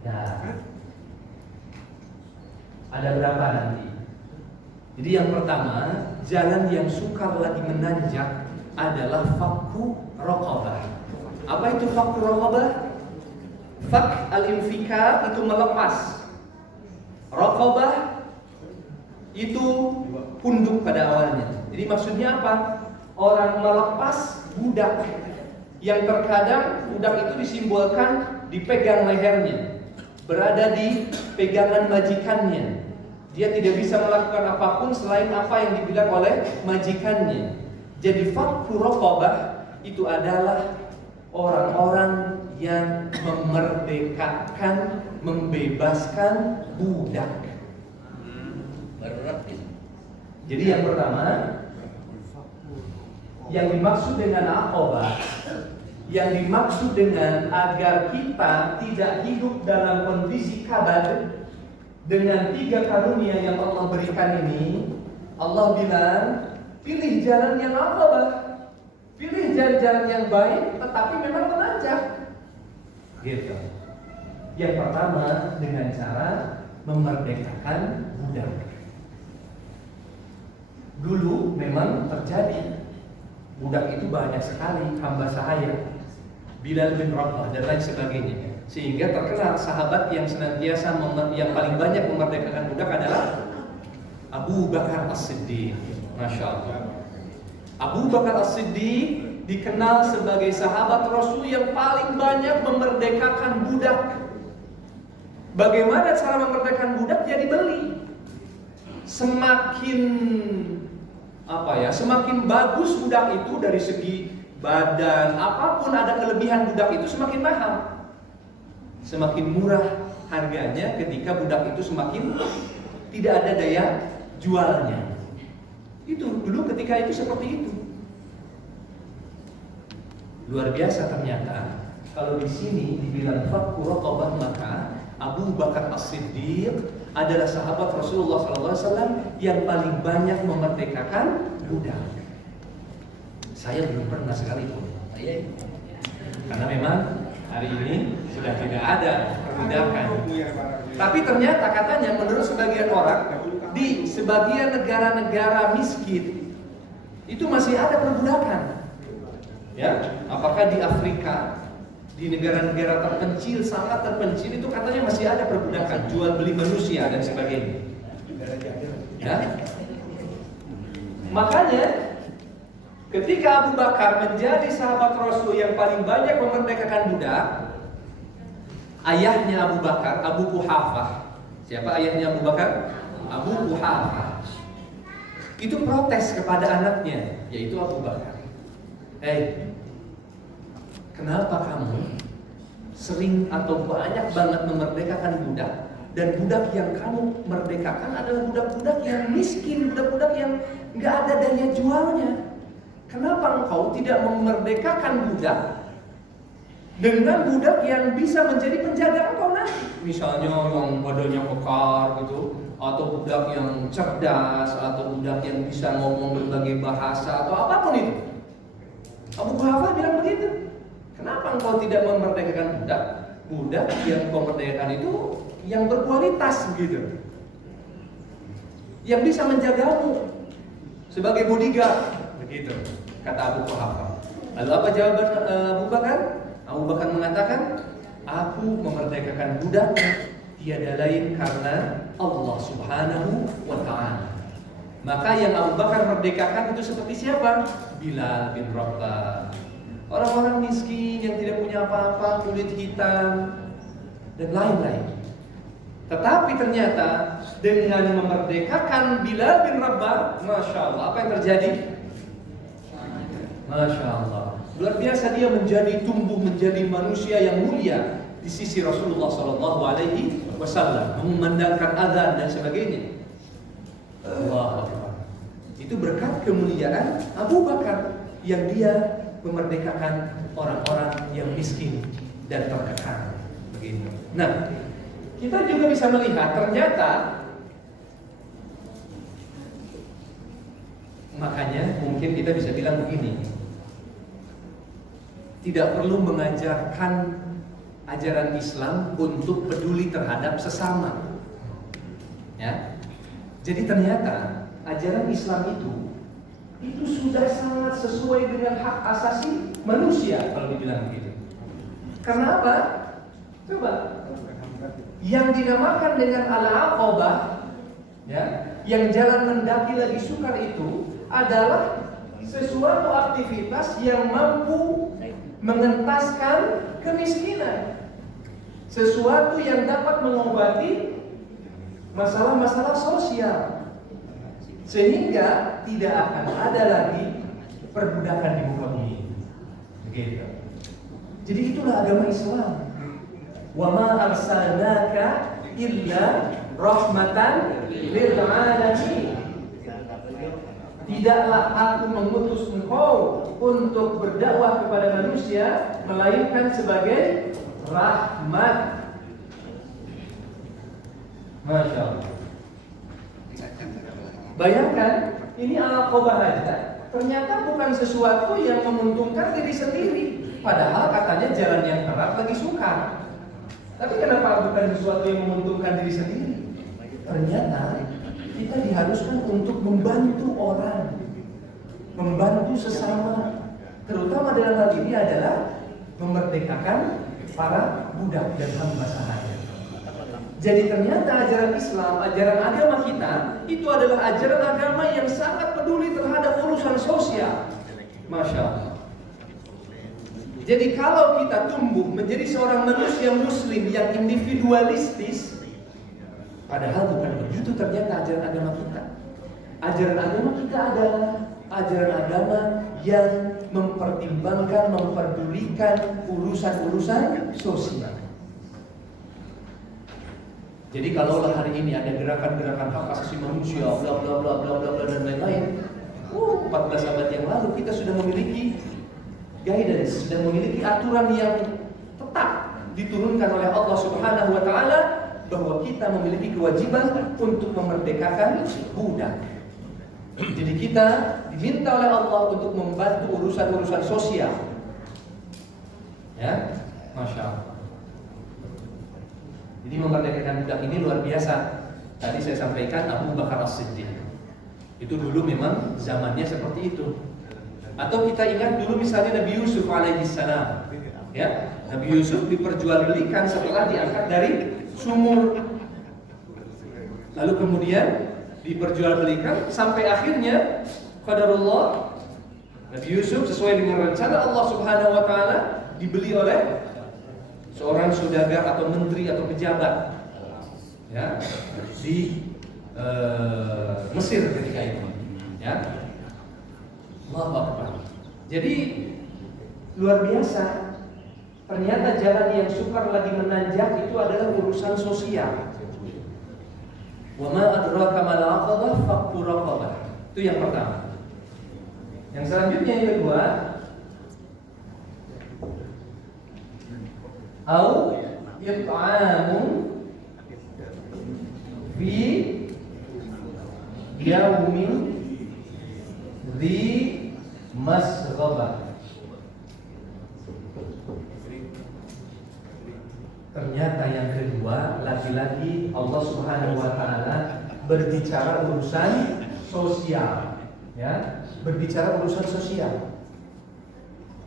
Nah, ada berapa nanti? Jadi yang pertama, jalan yang sukar lagi menanjak adalah fakku raqabah. Apa itu fakku raqabah? Fak al-infikar itu melepas. Raqabah itu punduk pada awalnya. Jadi maksudnya apa? Orang melepas budak yang terkadang budak itu disimbolkan dipegang lehernya, berada di pegangan majikannya. Dia tidak bisa melakukan apapun selain apa yang dibilang oleh majikannya. Jadi fakku raqabah itu adalah orang-orang yang memerdekakan, membebaskan budak. Jadi yang pertama, yang dimaksud dengan aqabah, yang dimaksud dengan agar kita tidak hidup dalam kondisi kabad dengan 3 karunia yang Allah berikan ini. Allah bilang, pilih jalan yang aqabah, pilih jalan-jalan yang baik, tetapi memang menanjak. Gitu. Yang pertama dengan cara memerdekakan budak. Dulu memang terjadi budak itu banyak sekali, hamba sahaya, Bilal bin Rabah dan lain sebagainya. Sehingga terkenal sahabat yang senantiasa yang paling banyak memerdekakan budak adalah Abu Bakar As-Siddiq. Masya Allah. Abu Bakar As-Siddiq dikenal sebagai sahabat Rasul yang paling banyak memerdekakan budak. Bagaimana cara memerdekakan budak? Ya dibeli. Semakin bagus budak itu dari segi badan, apapun ada kelebihan budak itu semakin mahal. Semakin murah harganya ketika budak itu semakin tidak ada daya jualnya. Itu dulu ketika itu seperti itu. Luar biasa ternyata. Kalau di sini dibilang fakku raqabah, maka Abu Bakar As-Siddiq adalah sahabat Rasulullah SAW yang paling banyak memerdekakan budak. Saya belum pernah sekalipun. Karena memang Hari ini sudah tidak ada perbudakan. Tapi ternyata katanya menurut sebagian orang di sebagian negara-negara miskin itu masih ada perbudakan. Ya, apakah di Afrika, di negara-negara terpencil, sangat terpencil itu katanya masih ada perbudakan, jual beli manusia dan sebagainya. Ya. Makanya ketika Abu Bakar menjadi sahabat Rasul yang paling banyak memerdekakan budak, ayahnya Abu Bakar, Abu Quhafah. Siapa ayahnya Abu Bakar? Abu Quhafah. Itu protes kepada anaknya, yaitu Abu Bakar. Kenapa kamu sering atau banyak banget memerdekakan budak, dan budak yang kamu merdekakan adalah budak-budak yang miskin, budak-budak yang nggak ada daya jualnya. Kenapa engkau tidak memerdekakan budak dengan budak yang bisa menjadi penjaga engkau nanti? Misalnya yang badannya kekar gitu, atau budak yang cerdas, atau budak yang bisa ngomong berbagai bahasa, atau apapun itu. Abu Quhafah bilang begitu. Kenapa engkau tidak memerdekakan budak? Budak yang kau merdekakan itu yang berkualitas begitu, yang bisa menjagamu sebagai bodyguard begitu, kata Abu Quhafah. Lalu apa jawaban Abu Bakar? Abu Bakar mengatakan, aku memerdekakan budak tiada lain karena Allah Subhanahu wa ta'ala. Maka yang Abu Bakar merdekakan itu seperti siapa? Bilal bin Rabah. Orang-orang miskin yang tidak punya apa-apa, kulit hitam dan lain-lain. Tetapi ternyata dengan memerdekakan Bilal bin Rabah, Masya Allah, apa yang terjadi? Masya Allah, luar biasa, dia tumbuh menjadi manusia yang mulia di sisi Rasulullah SAW, memandangkan azan dan sebagainya. Allah, itu berkat kemuliaan Abu Bakar yang dia memerdekakan orang-orang yang miskin dan terkekang. Begitu. Nah, kita juga bisa melihat ternyata, makanya mungkin kita bisa bilang begini, tidak perlu mengajarkan ajaran Islam untuk peduli terhadap sesama. Ya. Jadi ternyata ajaran Islam itu sudah sangat sesuai dengan hak asasi manusia kalau dibilang begitu. Karena apa? Coba, yang dinamakan dengan al-aqabah, ya, yang jalan mendaki lagi sukar itu adalah sesuatu aktivitas yang mampu mengentaskan kemiskinan, sesuatu yang dapat mengobati masalah-masalah sosial, sehingga tidak akan ada lagi perbudakan di muka bumi. Begitu. Jadi itulah agama Islam. Wa ma arsalnaka illa rahmatan lil alamin. Tidaklah aku mengutus engkau untuk berdakwah kepada manusia melainkan sebagai rahmat. Masya Allah. Bayangkan, ini al-aqabah aja, ternyata bukan sesuatu yang menguntungkan diri sendiri. Padahal katanya jalan yang terang lagi sukar. Tapi kenapa bukan sesuatu yang menguntungkan diri sendiri? Ternyata kita diharuskan untuk membantu orang, membantu sesama. Terutama dalam hal ini adalah memerdekakan para budak dan hamba sahaya. Jadi ternyata ajaran Islam, ajaran agama kita itu adalah ajaran agama yang sangat peduli terhadap urusan sosial. Masya Allah. Jadi kalau kita tumbuh menjadi seorang manusia muslim yang individualistis, padahal bukan begitu ternyata ajaran agama kita. Ajaran agama kita adalah ajaran agama yang mempertimbangkan, memperdulikan urusan-urusan sosial. Jadi kalau hari ini ada gerakan-gerakan hak asasi manusia, bla bla bla bla bla dan lain-lain, 14 abad yang lalu kita sudah memiliki guidance, sudah memiliki aturan yang tetap diturunkan oleh Allah Subhanahu wa taala bahwa kita memiliki kewajiban untuk memerdekakan budak. Jadi kita diminta oleh Allah untuk membantu urusan-urusan sosial. Ya. Masya Allah. Jadi memerdekakan budak ini luar biasa. Tadi saya sampaikan Abu Bakar As-Siddiq. Itu dulu memang zamannya seperti itu. Atau kita ingat dulu misalnya Nabi Yusuf alaihissalam. Ya, Nabi Yusuf diperjualbelikan setelah diangkat dari sumur. Lalu kemudian diperjualbelikan sampai akhirnya qadarullah Nabi Yusuf sesuai dengan rencana Allah Subhanahu wa taala dibeli oleh seorang saudagar atau menteri atau pejabat, ya, di Mesir ketika itu, ya. Allahu Akbar. Jadi luar biasa. Ternyata jalan yang sukar lagi menanjak itu adalah urusan sosial. Wa ma adraka mal 'aqabah fakku raqabah. Itu yang pertama. Yang selanjutnya yang kedua, au it'amun fi yaumin dzi masghabah. Ternyata yang kedua, lagi-lagi Allah Subhanahu wa taala berbicara urusan sosial, ya, berbicara urusan sosial.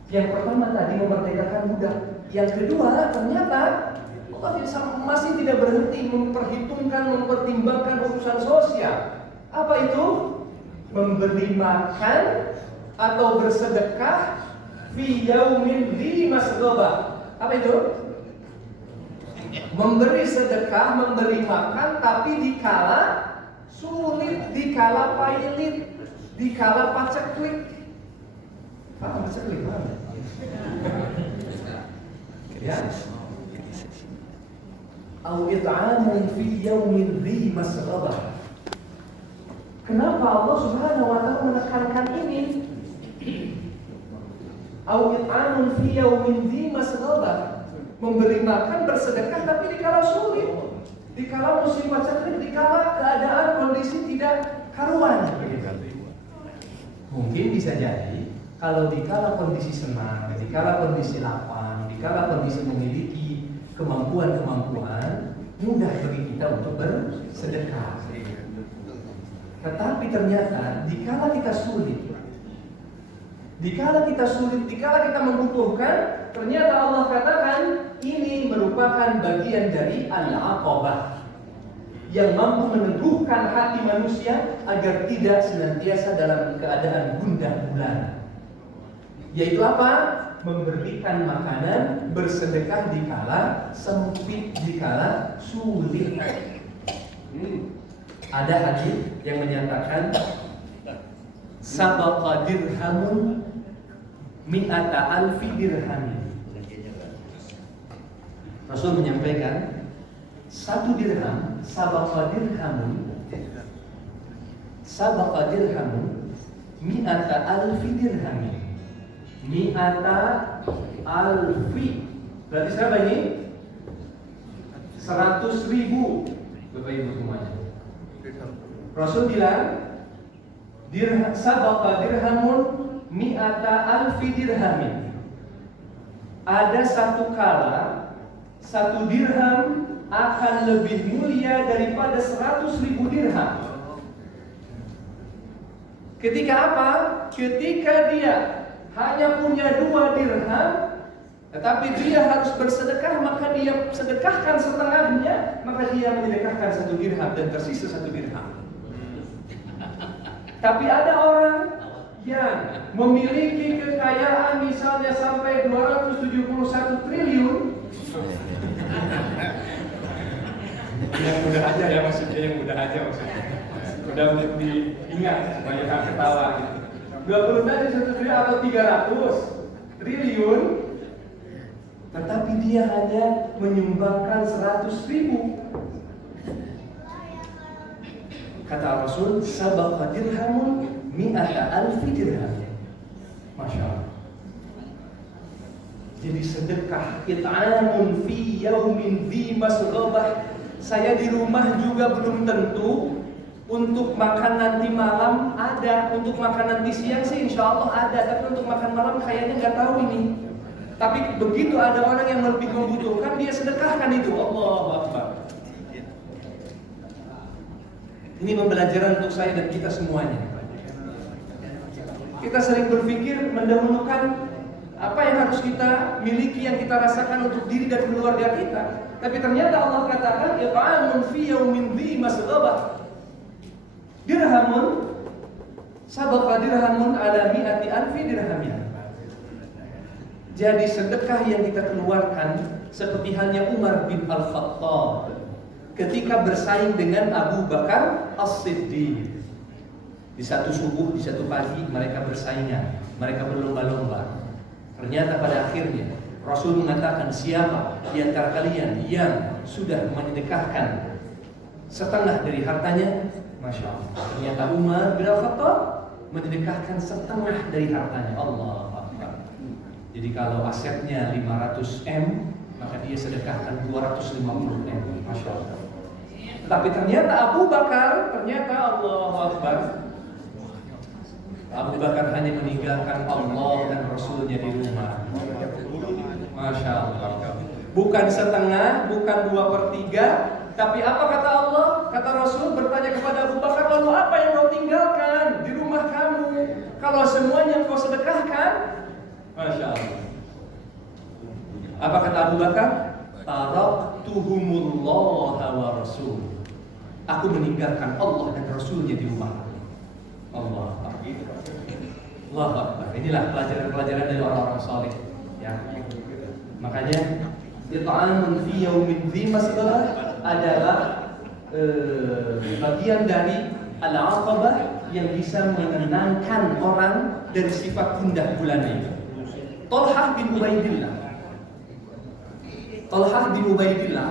Yang pertama tadi memerdekakan budak. Yang kedua, ternyata Allah masih tidak berhenti mempertimbangkan urusan sosial. Apa itu? Memberi makan atau bersedekah fi yaumin dzi masghabah. Apa itu? Memberi sedekah, memberi makan, tapi dikala sulit, dikala pailit, dikala paceklik. Paham paceklik? Paham? Ya. Au it'amun fi yaumin dzi masghabah. Kenapa Allah Subhanahu wa taala menekankan ini? Au it'amun fi yaumin dzi masghabah. Memberi makan, bersedekah, tapi dikala sulit, dikala musim paceklik, dikala keadaan kondisi tidak karuan. Mungkin bisa jadi kalau dikala kondisi senang, dikala kondisi lapang, dikala kondisi memiliki kemampuan, mudah bagi kita untuk bersedekah. Tetapi ternyata dikala kita sulit, dikala kita membutuhkan, ternyata Allah katakan ini merupakan bagian dari al-aqabah yang mampu meneguhkan hati manusia agar tidak senantiasa dalam keadaan gundah gulana. Yaitu apa? Memberikan makanan, bersedekah dikala sempit, dikala sulit. Ada hadis yang menyatakan sabaqa dirhamun mi'ata alfi dirhamin. Rasul menyampaikan satu dirham sabaqa dirhamun mi'ata alfi dirhamin. Mi'ata alfi berarti berapa ini? 100.000. Bapak Ibu semuanya. Rasul bilang sabaqa dirhamun mi'ata alfi dirhamin. Ada satu kala satu dirham akan lebih mulia daripada 100.000 dirham. Ketika apa? Ketika dia hanya punya 2 dirham, tetapi dia harus bersedekah, maka dia sedekahkan setengahnya, maka dia menyedekahkan 1 dirham dan tersisa 1 dirham. Tapi ada orang yang memiliki kekayaan misalnya sampai 271 triliun. Yang mudah aja ya maksudnya, yang mudah aja maksudnya. Mudah untuk diingat supaya tak ketawa gitu. 20 tadi 1 triliun atau 300 triliun, tetapi dia hanya menyumbangkan 100.000. Kata Rasul, sabaqa dirhamun mi'ata alfi dirham. Masya Allah. Jadi sedekah it'amun fi yaumin dzi masghabah. Saya di rumah juga belum tentu. Untuk makan nanti malam ada, untuk makan nanti siang sih insya Allah ada, tapi untuk makan malam kayaknya nggak tahu ini. Tapi begitu ada orang yang lebih membutuhkan, dia sedekahkan itu. Allahu Akbar. Ini pembelajaran untuk saya dan kita semuanya. Kita sering berpikir mendahulukan apa yang harus kita miliki, yang kita rasakan untuk diri dan keluarga kita. Tapi ternyata Allah katakan, "It'amun fi yaumin dhi masghaba." Dirhamun sabaqa dirhamun ala mi'ati alfi dirhamin. Jadi sedekah yang kita keluarkan seperti halnya Umar bin Al-Khattab ketika bersaing dengan Abu Bakar As-Siddiq. Di satu subuh, di satu pagi mereka bersaingan, mereka berlomba-lomba. Ternyata pada akhirnya Rasul mengatakan, siapa di antara kalian yang sudah menyedekahkan setengah dari hartanya? Masya Allah. Ternyata Umar bin Khattab menyedekahkan setengah dari hartanya. Allah Akbar. Jadi kalau asetnya 500 M, maka dia sedekahkan 250 M. Masya Allah. Tapi ternyata Abu Bakar, ternyata Allah Akbar, Abu Bakar hanya meninggalkan Allah dan Rasulnya di rumah. Masya Allah. Bukan setengah, bukan 2/3, tapi apa kata Allah? Kata Rasul bertanya kepada Abu Bakar, lalu apa yang kau tinggalkan di rumah kamu? Kalau semuanya kau sedekahkan? Masya Allah. Apa kata Abu Bakar? Taraktuhumullaha wa rasul. Aku meninggalkan Allah dan Rasulnya di rumah. Allah Akbar. Inilah pelajaran-pelajaran dari orang-orang saleh. Ya. Makanya it'amun fi yaumin dhi masghaba adalah bagian dari al-aqabah yang bisa menenangkan orang dari sifat gundah gulana itu. Talhah bin Ubaidillah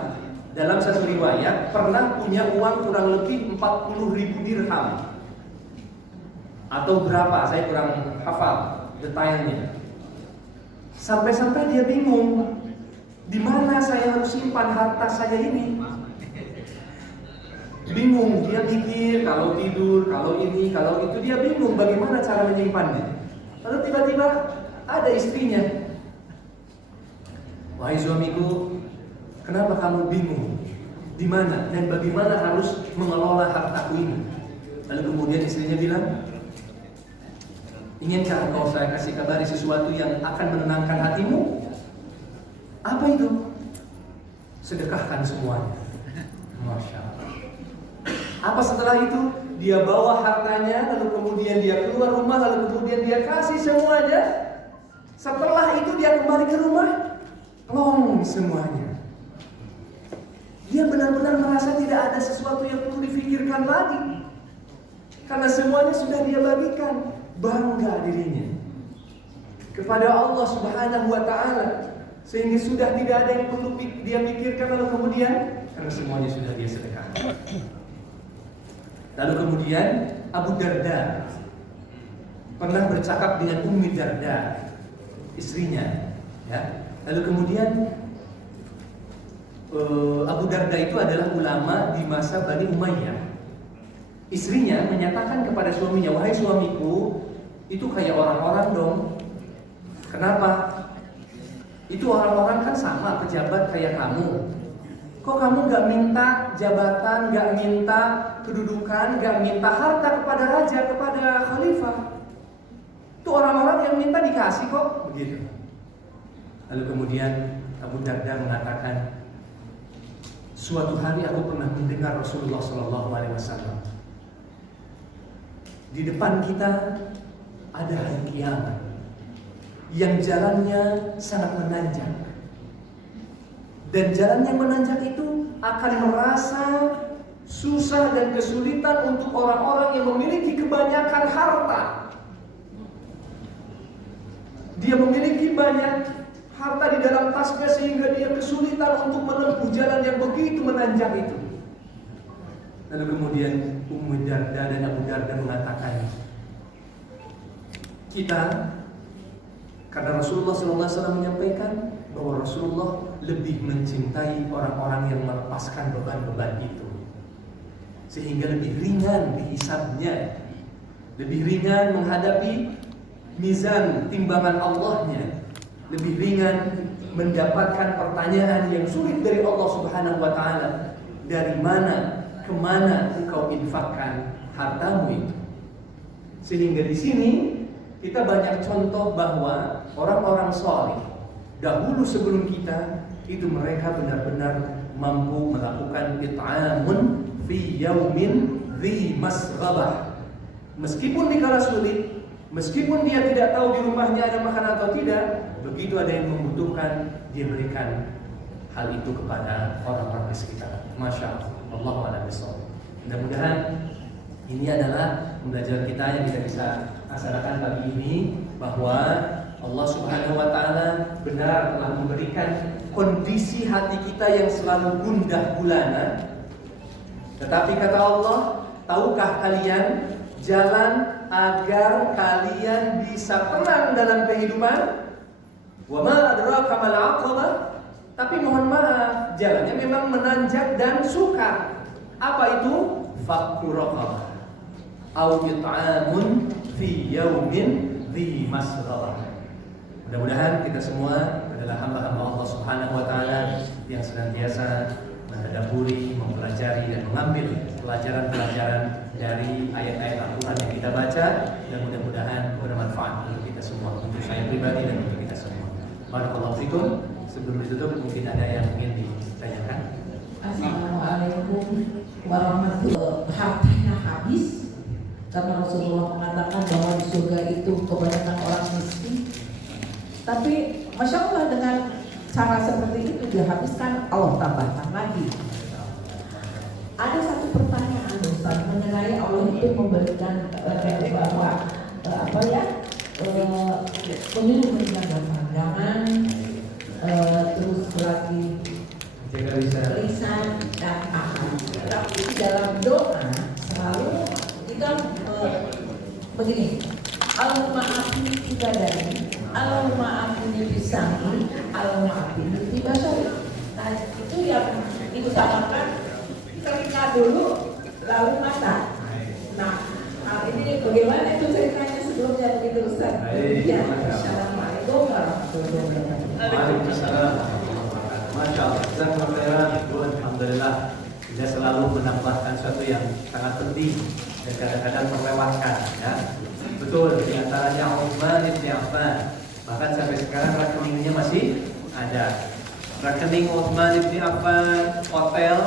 dalam satu riwayat pernah punya uang kurang lebih 40.000 dirham. Atau berapa, saya kurang hafal detailnya. Sampai-sampai dia bingung, di mana saya harus simpan harta saya ini. Bingung, dia mikir kalau tidur, kalau ini, kalau itu, dia bingung bagaimana cara menyimpannya. Lalu tiba-tiba ada istrinya. Wahai suamiku, kenapa kamu bingung? Di mana dan bagaimana harus mengelola hartaku ini? Lalu kemudian istrinya bilang, inginkah engkau saya kasih kabari sesuatu yang akan menenangkan hatimu? Apa itu? Sedekahkan semuanya. Masya Allah. Apa setelah itu? Dia bawa hartanya, lalu kemudian dia keluar rumah, lalu kemudian dia kasih semuanya. Setelah itu dia kembali ke rumah, plong semuanya. Dia benar-benar merasa tidak ada sesuatu yang perlu difikirkan lagi, karena semuanya sudah dia bagikan. Bangga dirinya kepada Allah Subhanahu wa Ta'ala, sehingga sudah tidak ada yang perlu dia pikirkan. Lalu kemudian karena semuanya sudah dia sedekahkan. Lalu kemudian Abu Darda pernah bercakap dengan Ummi Darda, istrinya, ya. Lalu kemudian Abu Darda itu adalah ulama di masa Bani Umayyah. Istrinya menyatakan kepada suaminya, wahai suamiku, itu kayak orang-orang dong. Kenapa? Itu orang-orang kan sama pejabat kayak kamu. Kok kamu gak minta jabatan, gak minta kedudukan, gak minta harta kepada raja, kepada khalifah? Itu orang-orang yang minta dikasih kok. Begitu. Lalu kemudian Abu Darda mengatakan, suatu hari aku pernah mendengar Rasulullah SAW, di depan kita ada hari kiamat yang jalannya sangat menanjak. Dan jalan yang menanjak itu akan merasa susah dan kesulitan untuk orang-orang yang memiliki kebanyakan harta. Dia memiliki banyak harta di dalam tasnya sehingga dia kesulitan untuk menempuh jalan yang begitu menanjak itu. Lalu kemudian Ummu Darda dan Abu Darda mengatakan, kita, karena Rasulullah SAW menyampaikan bahwa Rasulullah lebih mencintai orang-orang yang melepaskan beban-beban itu, sehingga lebih ringan dihisabnya, lebih ringan menghadapi mizan timbangan Allahnya. lebih ringan mendapatkan pertanyaan yang sulit dari Allah Subhanahu wa taala. Dari mana, kemana engkau infakkan hartamu itu? Sehingga di sini kita banyak contoh bahwa orang-orang saleh dahulu sebelum kita itu mereka benar-benar mampu melakukan it'amun fi yaumin dhi masghabah. Meskipun dikala sulit, meskipun dia tidak tahu di rumahnya ada makanan atau tidak, begitu ada yang membutuhkan, dia berikan hal itu kepada orang-orang di sekitar. Masya Allah, Allahu a'lam. Mudah-mudahan ini adalah pembelajaran kita yang kita bisa laksanakan pagi ini, bahwa Allah Subhanahu wa taala benar telah memberikan kondisi hati kita yang selalu gundah gulana. Tetapi kata Allah, tahukah kalian jalan agar kalian bisa tenang dalam kehidupan? Wa ma adraka mal 'aqabah. Tapi mohon maaf, jalannya memang menanjak dan sukar. Apa itu? Fakku raqabah au it'amun fi yaumin dhi masghabah. Mudah-mudahan kita semua adalah hamba-hamba Allah Subhanahu wa taala yang senantiasa mentadabburi, mempelajari dan mengambil pelajaran-pelajaran dari ayat-ayat Al-Qur'an yang kita baca, dan mudah-mudahan bermanfaat untuk kita semua, untuk saya pribadi dan untuk kita semua. Barakallahu fikum. Sebelum ditutup mungkin ada yang ingin ditanyakan. Assalamualaikum warahmatullahi wabarakatuh. Hartanya habis karena Rasulullah mengatakan bahwa di surga itu kebanyakan orang miskin. Tapi Masya Allah, dengan cara seperti itu dihabiskan, Allah tambahkan lagi. Ada satu pertanyaan Ustaz mengenai Allah itu memberikan bahwa menyuruh menjaga pandangan, terus lagi lisan dan akal. Tapi dalam doa selalu kita begini, Allahumma afini fi badani, Allahumma afini fi sam'i, Allahumma afini fi basari. Nah itu yang diutamakan telinga dulu, lalu mata. Nah ini bagaimana itu ceritanya sebelumnya begitu Ustaz? Ya, Assalamualaikum warahmatullahi wabarakatuh. Waalaikumsalam. Masya Allah, alhamdulillah. Kita selalu menambahkan sesuatu yang sangat penting dan kadang-kadang melewatkan, ya. Betul, di antaranya Utsman bin Affan. Bahkan sampai sekarang rekeningnya masih ada. Rekening Utsman bin Affan, hotel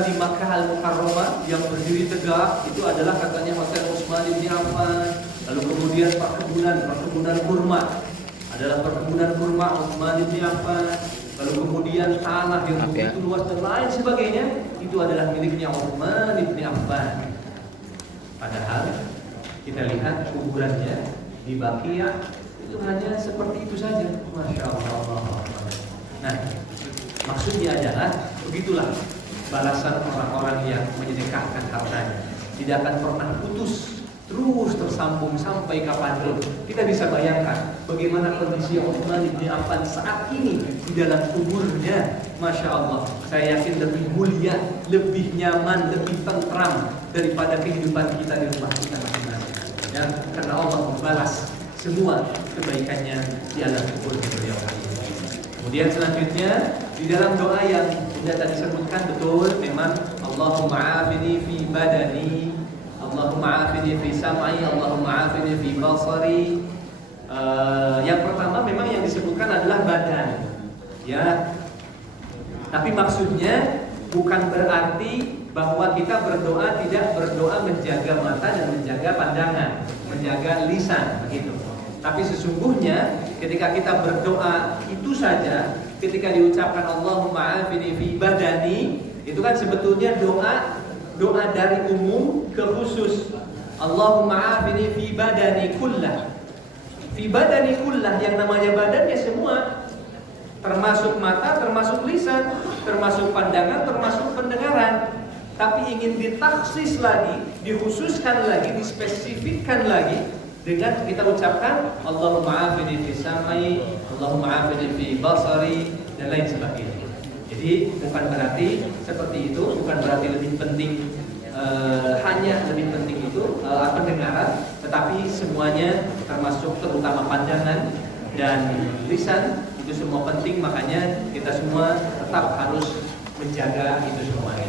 di Makkah Al-Mukarramah yang berdiri tegak itu adalah katanya hotel Utsman bin Affan. Lalu kemudian perkebunan kurma adalah perkebunan kurma Utsman bin Affan. Lalu kemudian tanah yang begitu luas dan lain sebagainya itu adalah miliknya Utsman bin Affan. Padahal kita lihat kuburannya di Baqiyah itu hanya seperti itu saja. Masya Allah. Nah, maksudnya adalah begitulah balasan orang-orang yang menyedekahkan hartanya. Tidak akan pernah putus, terus tersambung sampai kapanpun. Kita bisa bayangkan bagaimana kondisi Utsman bin Affan saat ini di dalam kuburnya. Masya Allah, saya yakin lebih mulia, lebih nyaman, lebih tentram daripada kehidupan kita di rumah kita masing-masing. Ya, karena Allah membalas semua kebaikannya di alam kubur beliau. Kemudian selanjutnya di dalam doa yang sudah tadi sebutkan, betul memang Allahumma afini fi badani, Allahumma afini fi sam'i, Allahumma afini fi basari. Yang pertama memang yang disebutkan adalah badan, ya. Tapi maksudnya bukan berarti bahwa kita berdoa tidak berdoa menjaga mata dan menjaga pandangan, menjaga lisan, begitu. Tapi sesungguhnya ketika kita berdoa itu saja, ketika diucapkan Allahumma afini fi badani, itu kan sebetulnya doa dari umum ke khusus. Allahumma afini fi badani kullah. Fi badani kullah, yang namanya badannya semua, termasuk mata, termasuk lisan, termasuk pandangan, termasuk pendengaran. Tapi ingin ditaksis lagi, dikhususkan lagi, dispesifikkan lagi dengan kita ucapkan Allahumma afini fi sam'i, Allahumma afini fi basari, dan lain sebagainya. Jadi bukan berarti seperti itu, bukan berarti lebih penting hanya lebih penting itu pendengaran, Tetapi semuanya termasuk terutama pandangan dan lisan itu semua penting, makanya kita semua tetap harus menjaga itu semuanya.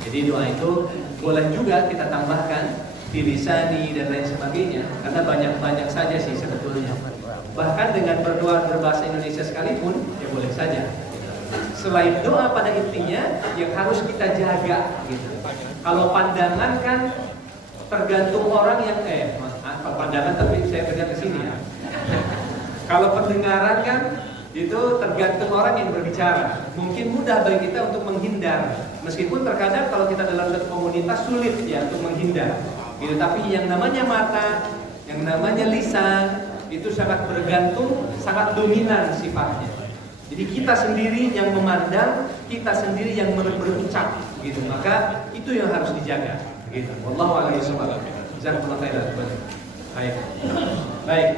Jadi doa itu boleh juga kita tambahkan bilisani dan lain sebagainya, karena banyak saja sih sebetulnya. Bahkan dengan berdoa berbahasa Indonesia sekalipun ya boleh saja. Selain doa pada intinya yang harus kita jaga gitu. Kalau pandangan kan tergantung orang yang pandangan, tapi saya kerja ke sini ya. Kalau pendengaran kan itu tergantung orang yang berbicara. Mungkin mudah bagi kita untuk menghindar, meskipun terkadang kalau kita dalam satu komunitas sulit ya untuk menghindar. Gitu. Tapi yang namanya mata, yang namanya lisan itu sangat bergantung, sangat dominan sifatnya. Jadi kita sendiri yang memandang, kita sendiri yang berucap, gitu. Maka itu yang harus dijaga. Gitu. Wallahu a'lam bishawab. Jazakumullah khairan. Baik.